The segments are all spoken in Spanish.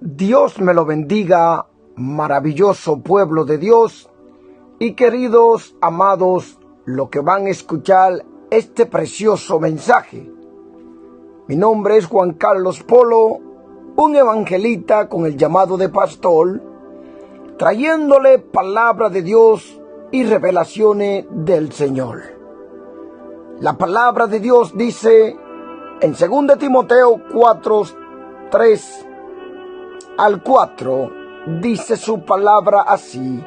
Dios me lo bendiga, maravilloso pueblo de Dios y queridos, amados, los que van a escuchar este precioso mensaje. Mi nombre es Juan Carlos Polo, un evangelista con el llamado de pastor, trayéndole palabra de Dios y revelaciones del Señor. La palabra de Dios dice en 2 Timoteo 4, 3 al 4, dice su palabra así: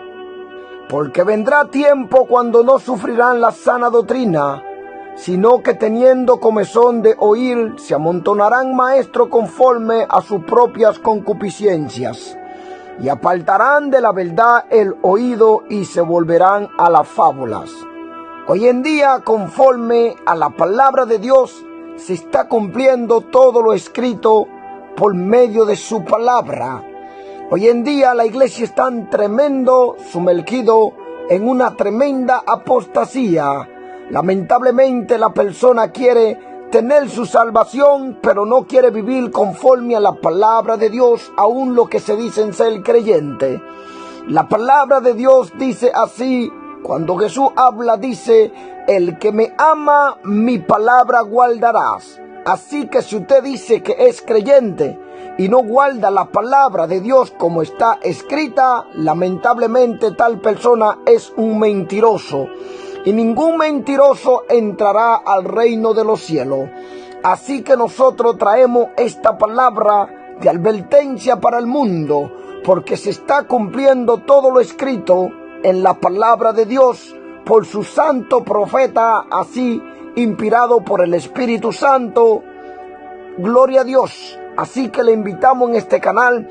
porque vendrá tiempo cuando no sufrirán la sana doctrina, sino que teniendo comezón de oír, se amontonarán maestros conforme a sus propias concupiscencias, y apartarán de la verdad el oído y se volverán a las fábulas. Hoy en día, conforme a la palabra de Dios, se está cumpliendo todo lo escrito por medio de su palabra. Hoy en día la iglesia está sumergido en una tremenda apostasía. Lamentablemente la persona quiere tener su salvación, pero no quiere vivir conforme a la palabra de Dios, aún lo que se dicen ser creyente. La palabra de Dios dice así, cuando Jesús habla, dice: el que me ama, mi palabra guardarás. Así que si usted dice que es creyente y no guarda la palabra de Dios como está escrita, lamentablemente tal persona es un mentiroso. Y ningún mentiroso entrará al reino de los cielos. Así que nosotros traemos esta palabra de advertencia para el mundo, porque se está cumpliendo todo lo escrito en la palabra de Dios por su santo profeta, así inspirado por el Espíritu Santo. Gloria a Dios. Así que le invitamos en este canal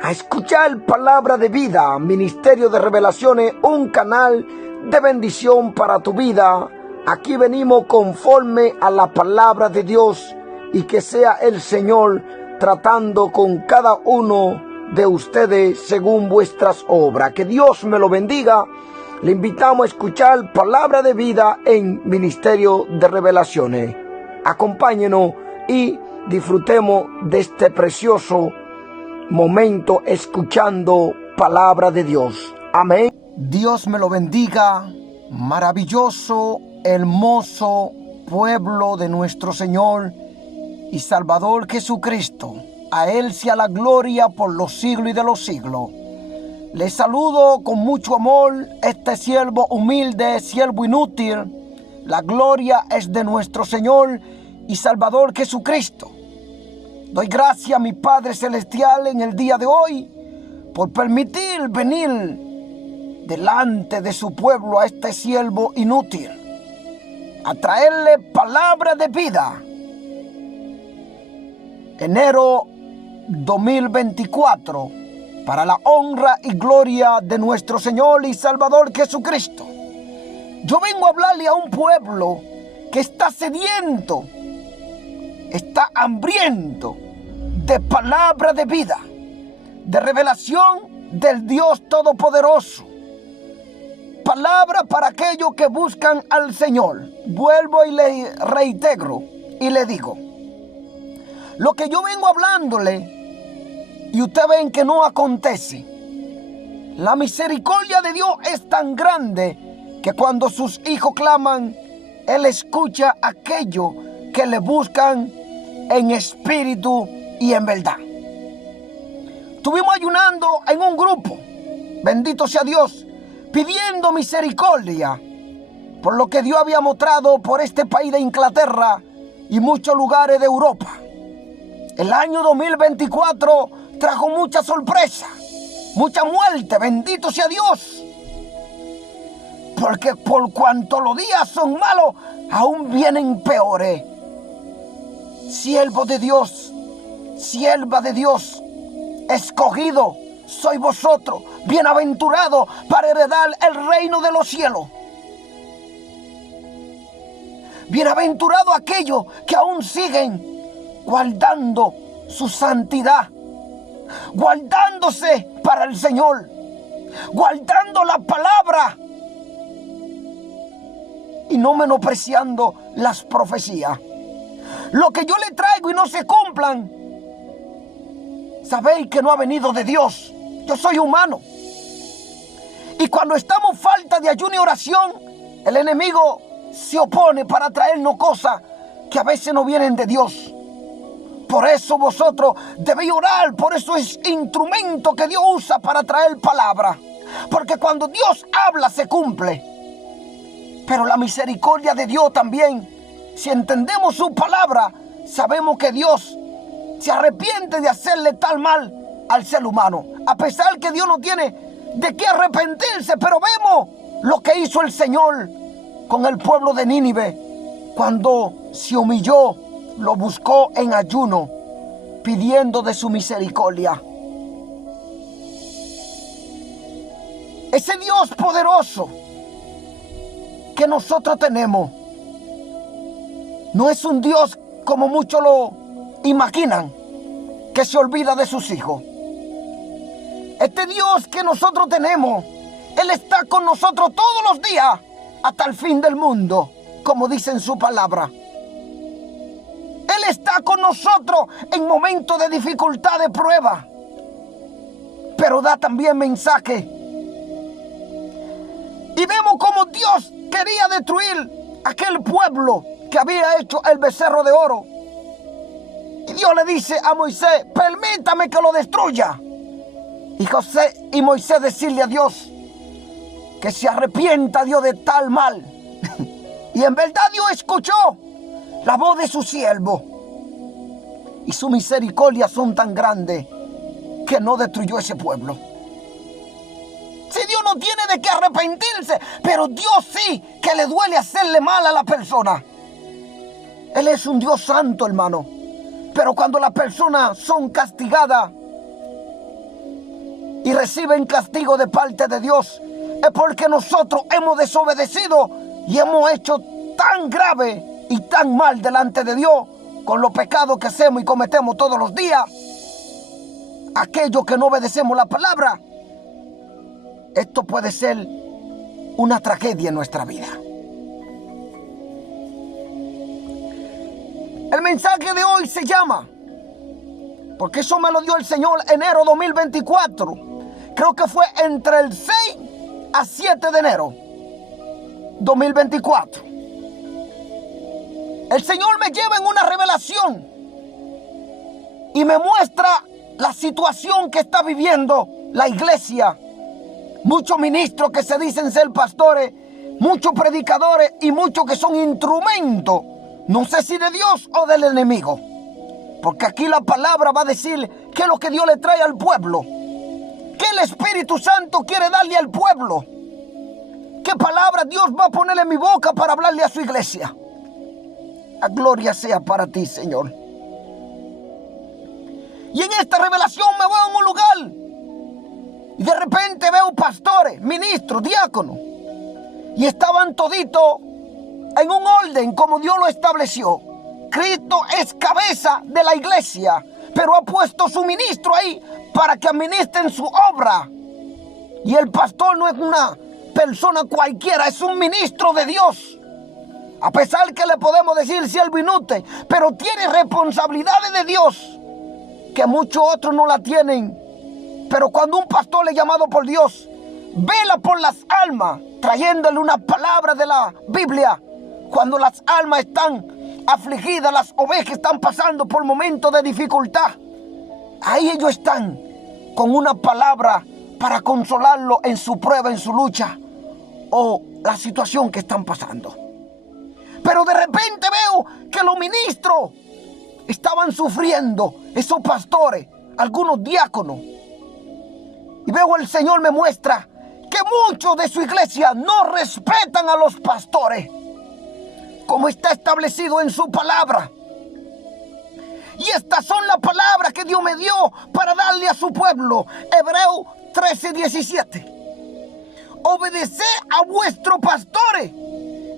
a escuchar palabra de vida, Ministerio de Revelaciones, un canal de bendición para tu vida. Aquí venimos conforme a la palabra de Dios, y que sea el Señor tratando con cada uno de ustedes según vuestras obras. Que Dios me lo bendiga. Le invitamos a escuchar palabra de vida en Ministerio de Revelaciones. Acompáñenos y disfrutemos de este precioso momento escuchando palabra de Dios. Amén. Dios me lo bendiga, maravilloso, hermoso pueblo de nuestro Señor y Salvador Jesucristo. A Él sea la gloria por los siglos y de los siglos. Les saludo con mucho amor, este siervo humilde, siervo inútil. La gloria es de nuestro Señor y Salvador Jesucristo. Doy gracias a mi Padre Celestial en el día de hoy por permitir venir delante de su pueblo a este siervo inútil, a traerle palabra de vida. Enero 2024, para la honra y gloria de nuestro Señor y Salvador Jesucristo. Yo vengo a hablarle a un pueblo que está sediento, está hambriento de palabra de vida, de revelación del Dios Todopoderoso. Palabra para aquellos que buscan al Señor. Vuelvo y le reitero y le digo: lo que yo vengo hablándole y ustedes ven que no acontece. La misericordia de Dios es tan grande que cuando sus hijos claman, Él escucha a aquellos que le buscan en espíritu y en verdad. Estuvimos ayunando en un grupo, bendito sea Dios, pidiendo misericordia por lo que Dios había mostrado por este país de Inglaterra y muchos lugares de Europa. El año 2024 trajo mucha sorpresa, mucha muerte, bendito sea Dios. Porque por cuanto los días son malos, aún vienen peores. Siervo de Dios, sierva de Dios, escogido soy vosotros, bienaventurados para heredar el reino de los cielos. Bienaventurados aquellos que aún siguen guardando su santidad, guardándose para el Señor, guardando la palabra y no menospreciando las profecías. Lo que yo le traigo y no se cumplan, sabéis que no ha venido de Dios. Yo soy humano. Y cuando estamos falta de ayuno y oración, el enemigo se opone para traernos cosas que a veces no vienen de Dios. Por eso vosotros debéis orar, por eso es instrumento que Dios usa para traer palabra. Porque cuando Dios habla se cumple. Pero la misericordia de Dios también, si entendemos su palabra, sabemos que Dios se arrepiente de hacerle tal mal al ser humano. A pesar que Dios no tiene de qué arrepentirse, pero vemos lo que hizo el Señor con el pueblo de Nínive cuando se humilló, lo buscó en ayuno, pidiendo de su misericordia. Ese Dios poderoso que nosotros tenemos no es un Dios como muchos lo imaginan, que se olvida de sus hijos. Este Dios que nosotros tenemos, Él está con nosotros todos los días hasta el fin del mundo, como dice en su palabra. Él está con nosotros en momentos de dificultad, de prueba, pero da también mensaje. Y vemos cómo Dios quería destruir aquel pueblo que había hecho el becerro de oro. Y Dios le dice a Moisés: permítame que lo destruya. Y Moisés decirle a Dios que se arrepienta Dios de tal mal. Y en verdad Dios escuchó la voz de su siervo. Y su misericordia son tan grandes que no destruyó ese pueblo. Si Dios no tiene de qué arrepentirse, pero Dios sí que le duele hacerle mal a la persona. Él es un Dios santo, hermano. Pero cuando las personas son castigadas y reciben castigo de parte de Dios, es porque nosotros hemos desobedecido y hemos hecho tan grave y tan mal delante de Dios con los pecados que hacemos y cometemos todos los días. Aquellos que no obedecemos la palabra, esto puede ser una tragedia en nuestra vida. El mensaje de hoy se llama, porque eso me lo dio el Señor enero 2024. Creo que fue entre el 6 a 7 de enero 2024. El Señor me lleva en una revelación y me muestra la situación que está viviendo la iglesia. Muchos ministros que se dicen ser pastores, muchos predicadores y muchos que son instrumentos, no sé si de Dios o del enemigo. Porque aquí la palabra va a decir qué es lo que Dios le trae al pueblo. ¿Qué el Espíritu Santo quiere darle al pueblo? ¿Qué palabra Dios va a poner en mi boca para hablarle a su iglesia? La gloria sea para ti, Señor. Y en esta revelación me veo en un lugar. Y de repente veo pastores, ministros, diáconos. Y estaban toditos en un orden como Dios lo estableció. Cristo es cabeza de la iglesia, pero ha puesto su ministro ahí para que administren su obra. Y el pastor no es una persona cualquiera, es un ministro de Dios. A pesar que le podemos decir siervo inútil, pero tiene responsabilidades de Dios que muchos otros no la tienen. Pero cuando un pastor es llamado por Dios, vela por las almas, trayéndole una palabra de la Biblia. Cuando las almas están afligidas, las ovejas están pasando por momentos de dificultad, ahí ellos están con una palabra para consolarlo en su prueba, en su lucha o la situación que están pasando. Pero de repente veo que los ministros estaban sufriendo, esos pastores, algunos diáconos. Y veo el Señor me muestra que muchos de su iglesia no respetan a los pastores, como está establecido en su palabra. Y estas son las palabras que Dios me dio para darle a su pueblo. Hebreos 13:17. Obedeced a vuestros pastores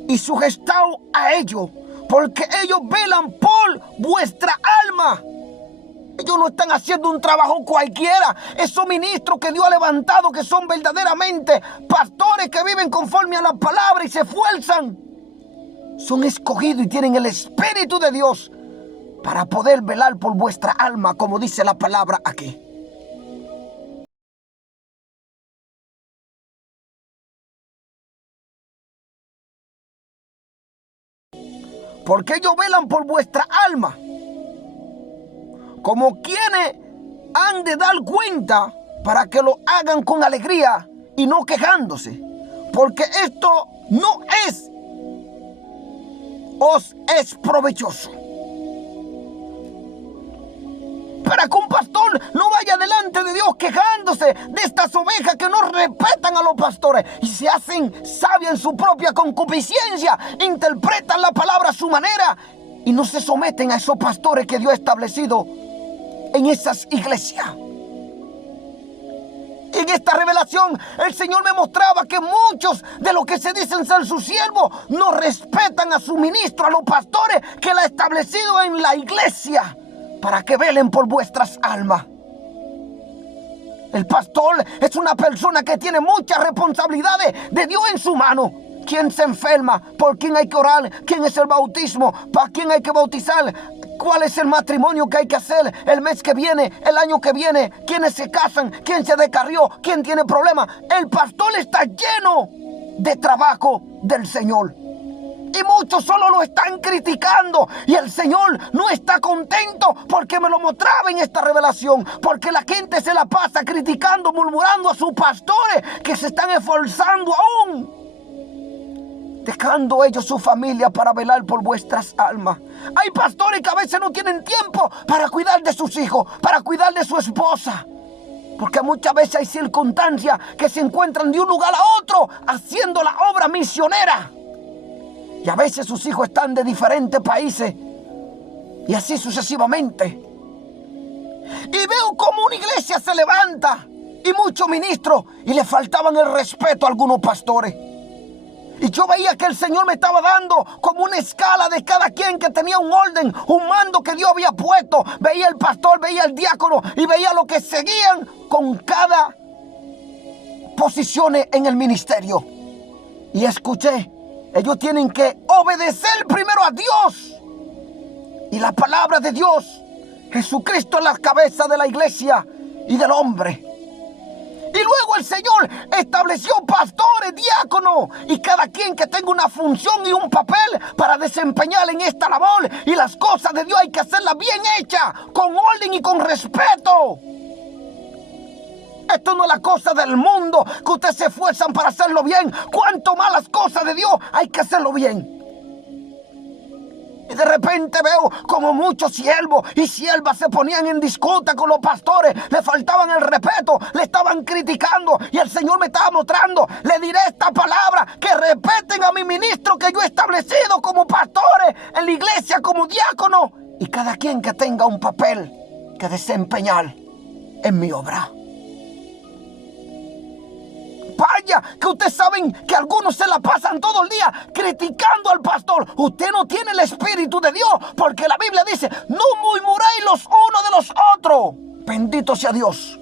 y sujetad a ellos, porque ellos velan por vuestra alma. Ellos no están haciendo un trabajo cualquiera. Esos ministros que Dios ha levantado, que son verdaderamente pastores que viven conforme a la palabra y se esfuerzan, son escogidos y tienen el Espíritu de Dios para poder velar por vuestra alma, como dice la palabra aquí. Porque ellos velan por vuestra alma, como quienes han de dar cuenta, para que lo hagan con alegría y no quejándose, porque esto no os es provechoso. Para que un pastor no vaya delante de Dios quejándose de estas ovejas que no respetan a los pastores y se hacen sabias en su propia concupiscencia, interpretan la palabra a su manera y no se someten a esos pastores que Dios ha establecido en esas iglesias. En esta revelación el Señor me mostraba que muchos de los que se dicen ser sus siervos no respetan a su ministro, a los pastores que Él ha establecido en la iglesia para que velen por vuestras almas. El pastor es una persona que tiene muchas responsabilidades de Dios en su mano. ¿Quién se enferma? ¿Por quién hay que orar? ¿Quién es el bautismo? ¿Para quién hay que bautizar? ¿Cuál es el matrimonio que hay que hacer el mes que viene, el año que viene? ¿Quiénes se casan? ¿Quién se descarrió? ¿Quién tiene problemas? El pastor está lleno de trabajo del Señor. Y muchos solo lo están criticando. Y el Señor no está contento porque me lo mostraba en esta revelación. Porque la gente se la pasa criticando, murmurando a sus pastores que se están esforzando aún, dejando ellos su familia para velar por vuestras almas. Hay pastores que a veces no tienen tiempo para cuidar de sus hijos, para cuidar de su esposa. Porque muchas veces hay circunstancias que se encuentran de un lugar a otro haciendo la obra misionera. Y a veces sus hijos están de diferentes países. Y así sucesivamente. Y veo como una iglesia se levanta y muchos ministros y le faltaban el respeto a algunos pastores. Y yo veía que el Señor me estaba dando como una escala de cada quien que tenía un orden, un mando que Dios había puesto. Veía el pastor, veía el diácono y veía lo que seguían con cada posición en el ministerio. Y escuché, ellos tienen que obedecer primero a Dios y la palabra de Dios. Jesucristo es la cabeza de la iglesia y del hombre. Y luego el Señor estableció pastores, diáconos y cada quien que tenga una función y un papel para desempeñar en esta labor. Y las cosas de Dios hay que hacerlas bien hechas, con orden y con respeto. Esto no es la cosa del mundo, que ustedes se esfuerzan para hacerlo bien. Cuanto más las cosas de Dios, hay que hacerlo bien. Y de repente veo como muchos siervos y siervas se ponían en disputa con los pastores. Le faltaban el respeto, le estaban criticando. Y el Señor me estaba mostrando, le diré esta palabra, que respeten a mi ministro que yo he establecido como pastores en la iglesia, como diácono. Y cada quien que tenga un papel que desempeñar en mi obra. Vaya, que ustedes saben que algunos se la pasan todo el día criticando al pastor. Usted no tiene el Espíritu de Dios, porque la Biblia dice, no murmuréis los unos de los otros. Bendito sea Dios.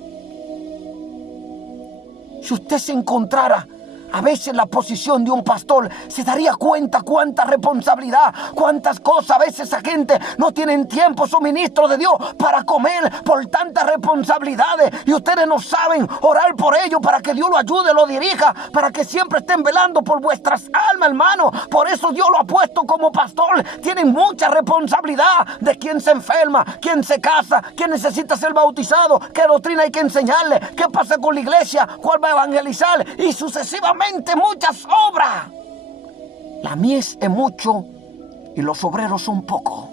Si usted se encontrara a veces en la posición de un pastor, se daría cuenta cuánta responsabilidad, cuántas cosas. A veces esa gente no tienen tiempo, son ministros de Dios, para comer por tantas responsabilidades. Y ustedes no saben orar por ellos para que Dios lo ayude, lo dirija, para que siempre estén velando por vuestras almas, hermano. Por eso Dios lo ha puesto como pastor. Tienen mucha responsabilidad de quién se enferma, quién se casa, quién necesita ser bautizado, qué doctrina hay que enseñarle, qué pasa con la iglesia, cuál va a evangelizar y sucesivamente. Muchas obras. La mies es mucho y los obreros son poco.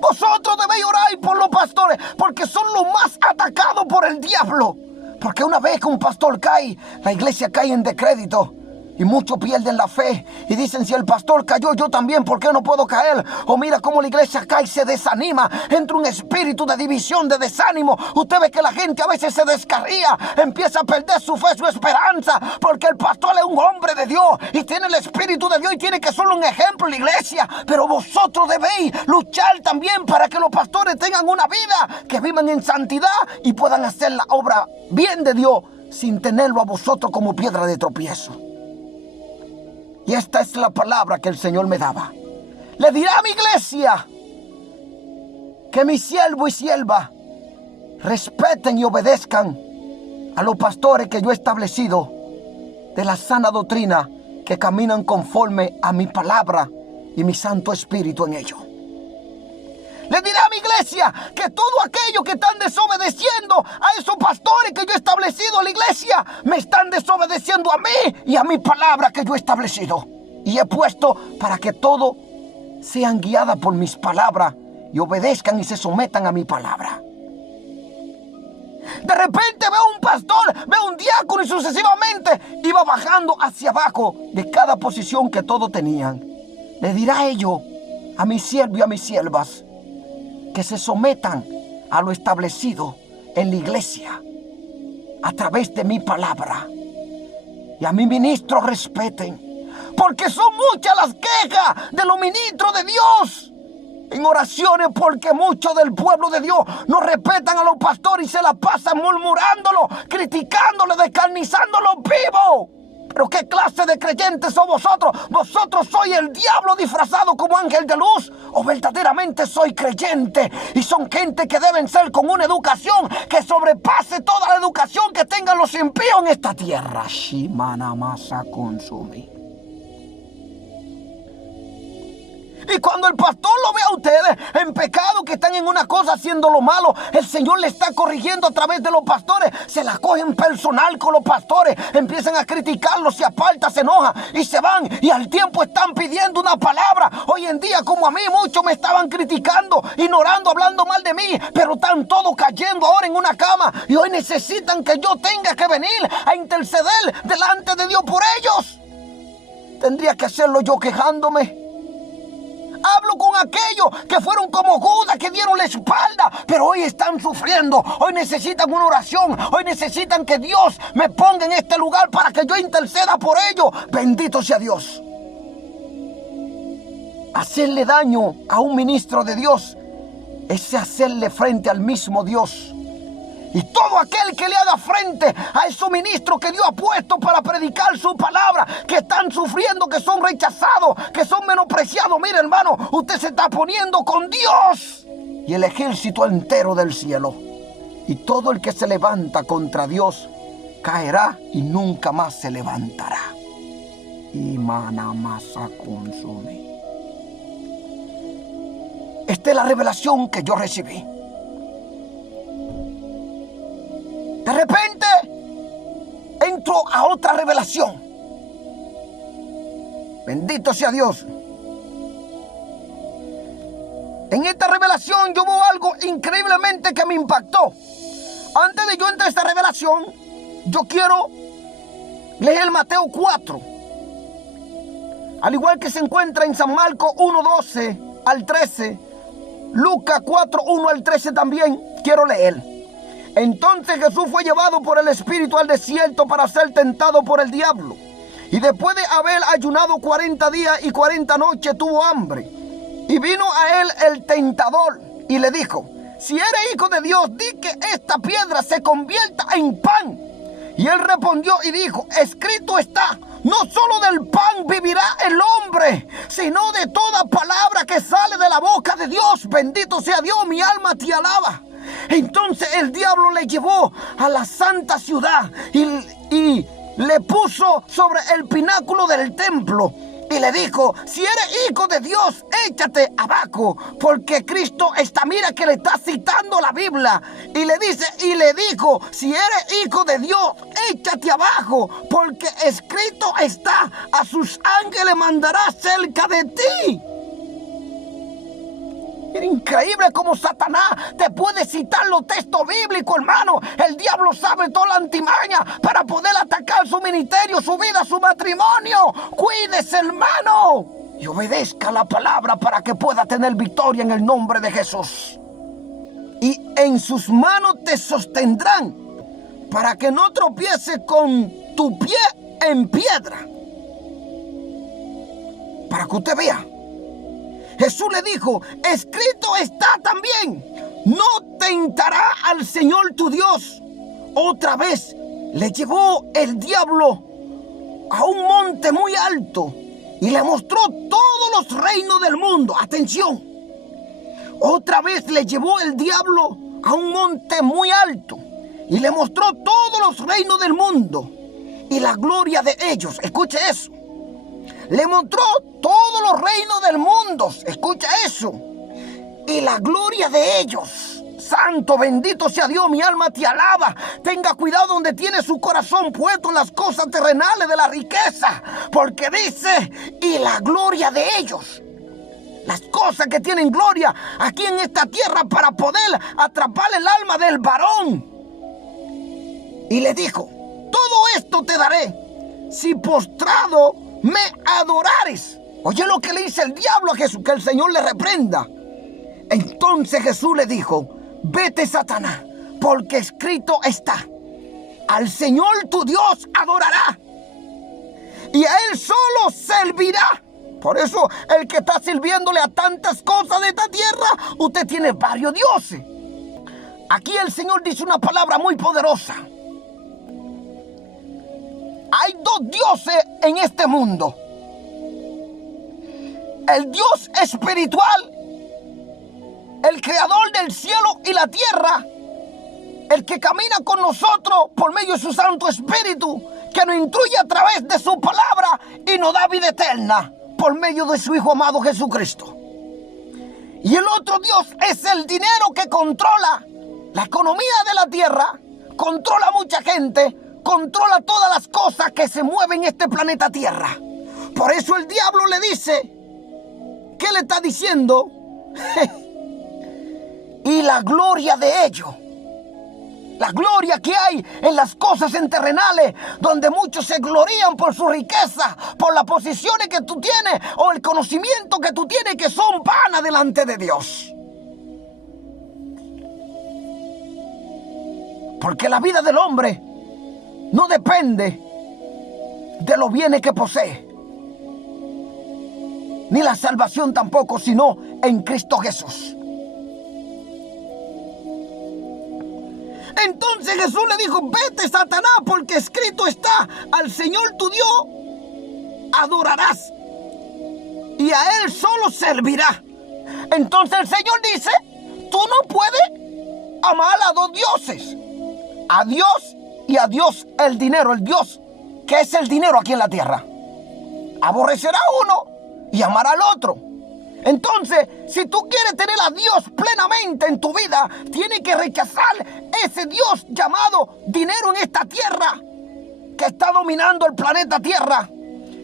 Vosotros debéis orar por los pastores, porque son los más atacados por el diablo. Porque una vez que un pastor cae, la iglesia cae en descrédito. Y muchos pierden la fe y dicen, si el pastor cayó, yo también, ¿por qué no puedo caer? O mira cómo la iglesia cae y se desanima. Entra un espíritu de división, de desánimo. Usted ve que la gente a veces se descarría, empieza a perder su fe, su esperanza, porque el pastor es un hombre de Dios y tiene el Espíritu de Dios y tiene que ser un ejemplo en la iglesia. Pero vosotros debéis luchar también para que los pastores tengan una vida, que vivan en santidad y puedan hacer la obra bien de Dios sin tenerlo a vosotros como piedra de tropiezo. Y esta es la palabra que el Señor me daba. Le dirá a mi iglesia que mi siervo y sierva respeten y obedezcan a los pastores que yo he establecido de la sana doctrina, que caminan conforme a mi palabra y mi Santo Espíritu en ellos. Le diré a mi iglesia que todo aquello que están desobedeciendo a esos pastores que yo he establecido en la iglesia, me están desobedeciendo a mí y a mi palabra que yo he establecido. Y he puesto para que todo sean guiadas por mis palabras y obedezcan y se sometan a mi palabra. De repente veo un pastor, veo un diácono y sucesivamente iba bajando hacia abajo de cada posición que todos tenían. Le dirá a ellos, a mis siervos y a mis siervas, que se sometan a lo establecido en la iglesia a través de mi palabra. Y a mi ministro respeten, porque son muchas las quejas de los ministros de Dios en oraciones, porque muchos del pueblo de Dios no respetan a los pastores y se la pasan murmurándolo, criticándolo, descarnizándolo vivo. Pero ¿qué clase de creyentes son vosotros? ¿Vosotros sois el diablo disfrazado como ángel de luz? ¿O verdaderamente soy creyente? Y son gente que deben ser con una educación que sobrepase toda la educación que tengan los impíos en esta tierra. Shimana masa consumi. Y cuando el pastor lo ve a ustedes en pecado, que están en una cosa haciendo lo malo, el Señor le está corrigiendo a través de los pastores. Se la cogen personal con los pastores, empiezan a criticarlos, se aparta, se enoja y se van. Y al tiempo están pidiendo una palabra. Hoy en día, como a mí, muchos me estaban criticando, ignorando, hablando mal de mí, pero están todos cayendo ahora en una cama. Y hoy necesitan que yo tenga que venir a interceder delante de Dios por ellos. Tendría que hacerlo yo quejándome. Hablo con aquellos que fueron como Judas, que dieron la espalda, pero hoy están sufriendo. Hoy necesitan una oración. Hoy necesitan que Dios me ponga en este lugar para que yo interceda por ellos. Bendito sea Dios. Hacerle daño a un ministro de Dios es hacerle frente al mismo Dios. Y todo aquel que le haga frente a esos ministros que Dios ha puesto para predicar su palabra, que están sufriendo, que son rechazados, que son menospreciados, mire hermano, usted se está poniendo con Dios y el ejército entero del cielo. Y todo el que se levanta contra Dios caerá y nunca más se levantará. Y manamasa consume. Esta es la revelación que yo recibí. De repente entro a otra revelación. Bendito sea Dios. En esta revelación yo veo algo increíblemente que me impactó. Antes de yo entrar a esta revelación, yo quiero leer Mateo 4. Al igual que se encuentra en San Marcos 1:12 al 13, Lucas 4:1 al 13 también quiero leer. Entonces Jesús fue llevado por el Espíritu al desierto para ser tentado por el diablo. Y después de haber ayunado 40 días y 40 noches tuvo hambre. Y vino a él el tentador y le dijo: si eres hijo de Dios, di que esta piedra se convierta en pan. Y él respondió y dijo: escrito está, no solo del pan vivirá el hombre, sino de toda palabra que sale de la boca de Dios. Bendito sea Dios, mi alma te alaba. Entonces el diablo le llevó a la santa ciudad y le puso sobre el pináculo del templo y le dijo: si eres hijo de Dios, échate abajo, porque Cristo está, mira que le está citando la Biblia, y le dice, y le dijo: si eres hijo de Dios, échate abajo, porque escrito está, a sus ángeles mandará cerca de ti. Es increíble cómo Satanás te puede citar los textos bíblicos, hermano. El diablo sabe toda la antimaña para poder atacar su ministerio, su vida, su matrimonio. Cuídese, hermano, y obedezca la palabra para que pueda tener victoria en el nombre de Jesús. Y en sus manos te sostendrán para que no tropieces con tu pie en piedra. Para que usted vea. Jesús le dijo: escrito está también, no tentará al Señor tu Dios. Otra vez le llevó el diablo a un monte muy alto y le mostró todos los reinos del mundo. Atención, otra vez le llevó el diablo a un monte muy alto y le mostró todos los reinos del mundo y la gloria de ellos. Escuche eso. Le mostró todos los reinos del mundo. Escucha eso. Y la gloria de ellos. Santo, bendito sea Dios, mi alma te alaba. Tenga cuidado donde tiene su corazón puesto en las cosas terrenales de la riqueza. Porque dice, y la gloria de ellos. Las cosas que tienen gloria aquí en esta tierra para poder atrapar el alma del varón. Y le dijo, todo esto te daré si postrado me adorares. Oye lo que le dice el diablo a Jesús, que el Señor le reprenda. Entonces Jesús le dijo, vete, Satanás, porque escrito está, al Señor tu Dios adorará y a Él solo servirá. Por eso el que está sirviéndole a tantas cosas de esta tierra, usted tiene varios dioses. Aquí el Señor dice una palabra muy poderosa. Hay dos dioses en este mundo. El Dios espiritual, el creador del cielo y la tierra, el que camina con nosotros por medio de su Santo Espíritu, que nos instruye a través de su palabra y nos da vida eterna por medio de su Hijo amado Jesucristo. Y el otro Dios es el dinero que controla la economía de la tierra, controla a mucha gente, controla todas las cosas que se mueven en este planeta Tierra. Por eso el diablo le dice, ¿qué le está diciendo? Y la gloria de ellos, la gloria que hay en las cosas terrenales, donde muchos se glorían por su riqueza, por las posiciones que tú tienes o el conocimiento que tú tienes, que son vanas delante de Dios. Porque la vida del hombre no depende de los bienes que posee, ni la salvación tampoco, sino en Cristo Jesús. Entonces Jesús le dijo, vete, Satanás, porque escrito está, al Señor tu Dios adorarás y a Él solo servirá. Entonces el Señor dice, tú no puedes amar a dos dioses, a Dios y a Dios el dinero, el Dios que es el dinero aquí en la tierra. Aborrecerá a uno y amará al otro. Entonces, si tú quieres tener a Dios plenamente en tu vida, tienes que rechazar ese Dios llamado dinero en esta tierra, que está dominando el planeta Tierra,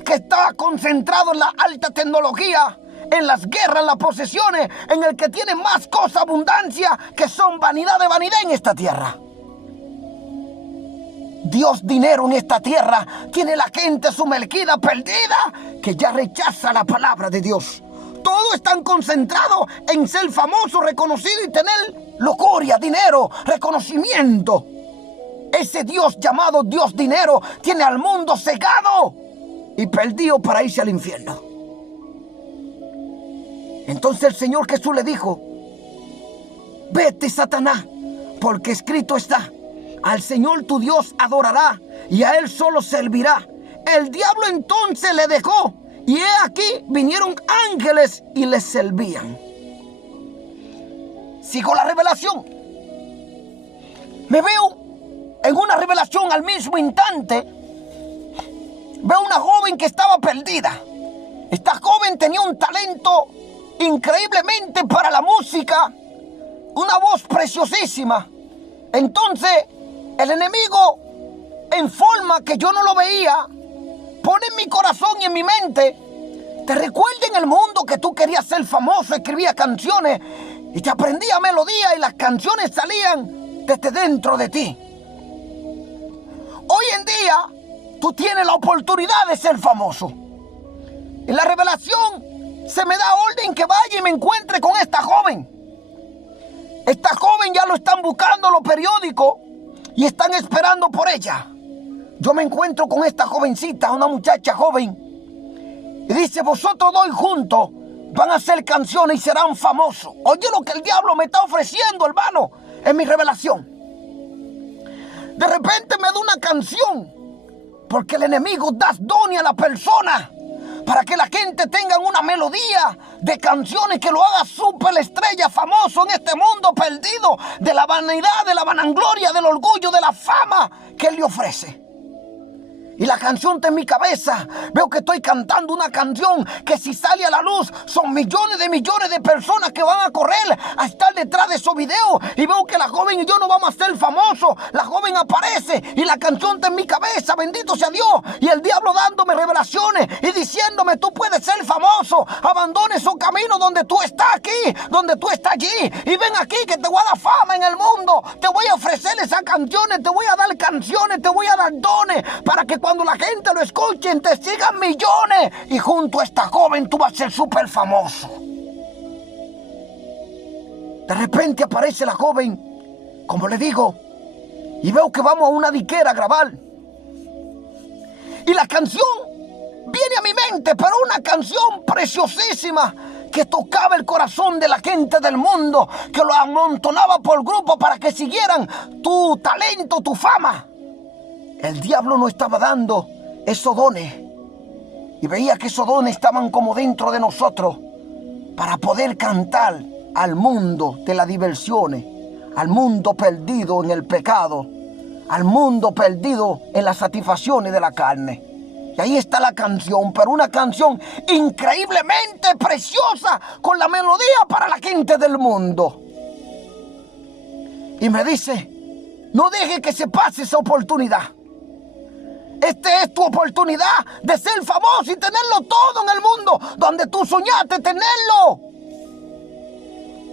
que está concentrado en la alta tecnología, en las guerras, en las posesiones, en el que tiene más cosas, abundancia, que son vanidad de vanidad en esta tierra. Dios dinero en esta tierra tiene la gente sumergida, perdida, que ya rechaza la palabra de Dios. Todo están concentrado en ser famoso, reconocido y tener lujuria, dinero, reconocimiento. Ese Dios llamado Dios dinero tiene al mundo cegado y perdido para irse al infierno. Entonces el Señor Jesús le dijo, vete, Satanás, porque escrito está, al Señor tu Dios adorará y a Él solo servirá. El diablo entonces le dejó. Y he aquí, vinieron ángeles y les servían. Sigo la revelación. Me veo en una revelación al mismo instante. Veo una joven que estaba perdida. Esta joven tenía un talento increíblemente para la música, una voz preciosísima. Entonces, el enemigo, en forma que yo no lo veía, pone en mi corazón y en mi mente, te recuerda en el mundo que tú querías ser famoso, escribías canciones y te aprendías melodías y las canciones salían desde dentro de ti. Hoy en día tú tienes la oportunidad de ser famoso. En la revelación se me da orden que vaya y me encuentre con esta joven. Esta joven ya lo están buscando los periódicos y están esperando por ella. Yo me encuentro con esta jovencita, una muchacha joven, y dice, vosotros dos juntos van a hacer canciones y serán famosos. Oye lo que el diablo me está ofreciendo, hermano, en mi revelación. De repente me da una canción, porque el enemigo da dones a la persona para que la gente tenga una melodía de canciones que lo haga superestrella, famoso en este mundo perdido de la vanidad, de la vanagloria, del orgullo, de la fama que Él le ofrece. Y la canción está en mi cabeza. Veo que estoy cantando una canción que si sale a la luz son millones de personas que van a correr a estar detrás de esos videos. Y veo que la joven y yo no vamos a ser famosos. La joven aparece y la canción está en mi cabeza. Bendito sea Dios. Y el diablo dándome revelaciones y diciéndome: tú puedes ser famoso. Abandona esos caminos donde tú estás aquí, donde tú estás allí. Y ven aquí que te voy a dar fama en el mundo. Te voy a ofrecer esas canciones, te voy a dar canciones, te voy a dar dones para que cuando la gente lo escuche te sigan millones. Y junto a esta joven tú vas a ser súper famoso. De repente aparece la joven, como le digo, y veo que vamos a una diquera a grabar. Y la canción viene a mi mente, pero una canción preciosísima que tocaba el corazón de la gente del mundo, que lo amontonaba por grupo para que siguieran tu talento, tu fama. El diablo nos estaba dando esos dones, y veía que esos dones estaban como dentro de nosotros para poder cantar al mundo de las diversiones, al mundo perdido en el pecado, al mundo perdido en las satisfacciones de la carne. Y ahí está la canción, pero una canción increíblemente preciosa, con la melodía para la gente del mundo. Y me dice: no deje que se pase esa oportunidad. Esta es tu oportunidad de ser famoso y tenerlo todo en el mundo donde tú soñaste tenerlo.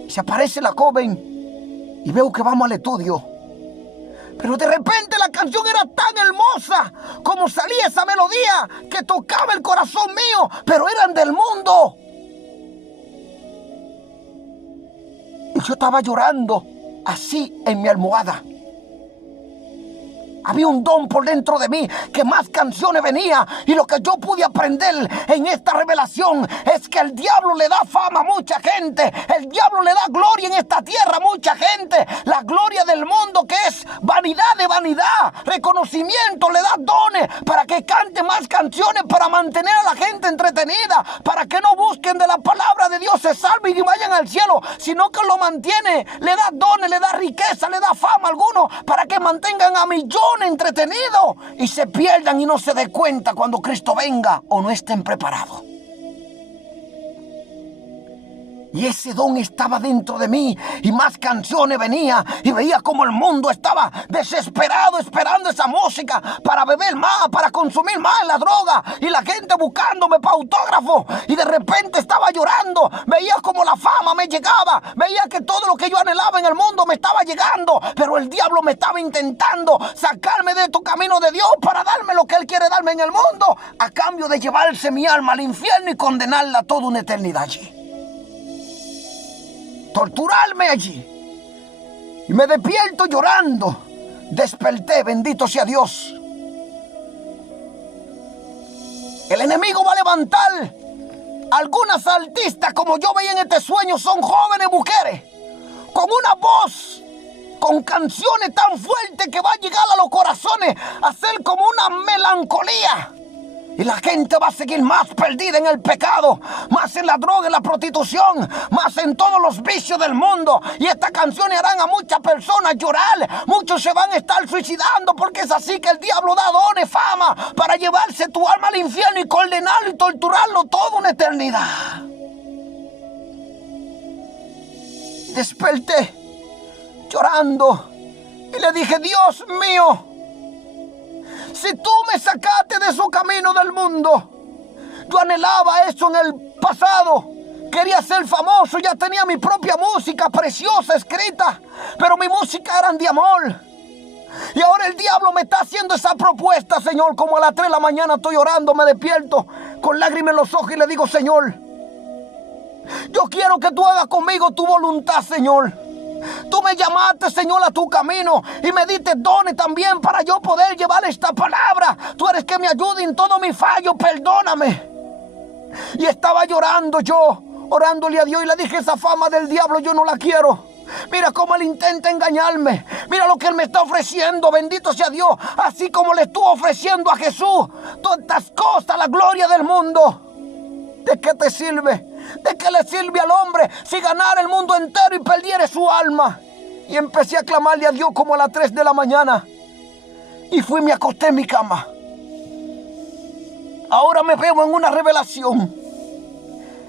Y se aparece la joven y veo que vamos al estudio. Pero de repente la canción era tan hermosa como salía esa melodía que tocaba el corazón mío, pero eran del mundo. Y yo estaba llorando así en mi almohada. Había un don por dentro de mí, que más canciones venía. Y lo que yo pude aprender en esta revelación es que el diablo le da fama a mucha gente. El diablo le da gloria en esta tierra a mucha gente. La gloria del mundo, que es vanidad de vanidad, reconocimiento, le da dones para que cante más canciones, para mantener a la gente entretenida, para que no busquen de la palabra de Dios, se salven y vayan al cielo, sino que lo mantiene, le da dones, le da riqueza, le da fama a algunos, para que mantengan a millones entretenidos y se pierdan y no se den cuenta cuando Cristo venga o no estén preparados. Y ese don estaba dentro de mí y más canciones venía y veía como el mundo estaba desesperado esperando esa música para beber más, para consumir más la droga, y la gente buscándome para autógrafos, y de repente estaba llorando. Veía como la fama me llegaba, veía que todo lo que yo anhelaba en el mundo me estaba llegando, pero el diablo me estaba intentando sacarme de estos caminos de Dios para darme lo que Él quiere darme en el mundo, a cambio de llevarse mi alma al infierno y condenarla toda una eternidad allí. Torturarme allí. Y me despierto llorando. Desperté, bendito sea Dios. El enemigo va a levantar. Algunas artistas, como yo veía en este sueño, son jóvenes mujeres con una voz, con canciones tan fuertes que va a llegar a los corazones a ser como una melancolía. Y la gente va a seguir más perdida en el pecado, más en la droga, en la prostitución, más en todos los vicios del mundo. Y estas canciones harán a muchas personas llorar. Muchos se van a estar suicidando, porque es así que el diablo da dones, fama, para llevarse tu alma al infierno y condenarlo y torturarlo toda una eternidad. Desperté llorando y le dije: Dios mío, si tú me sacaste de esos caminos del mundo, yo anhelaba eso en el pasado. Quería ser famoso, ya tenía mi propia música preciosa escrita, pero mi música era de amor. Y ahora el diablo me está haciendo esa propuesta, Señor. Como a las 3 de la mañana estoy orando, me despierto con lágrimas en los ojos y le digo: Señor, yo quiero que tú hagas conmigo tu voluntad, Señor. Tú me llamaste, Señor, a tu camino y me diste dones también para yo poder llevar esta palabra. Tú eres que me ayuda en todo mi fallo, perdóname. Y estaba llorando yo, orándole a Dios, y le dije: esa fama del diablo yo no la quiero. Mira cómo Él intenta engañarme. Mira lo que Él me está ofreciendo, bendito sea Dios. Así como le estuvo ofreciendo a Jesús todas estas cosas, la gloria del mundo. ¿De qué te sirve? ¿De qué le sirve al hombre si ganara el mundo entero y perdiere su alma? Y empecé a clamarle a Dios como a las 3 de la mañana. Y fui y me acosté en mi cama. Ahora me veo en una revelación.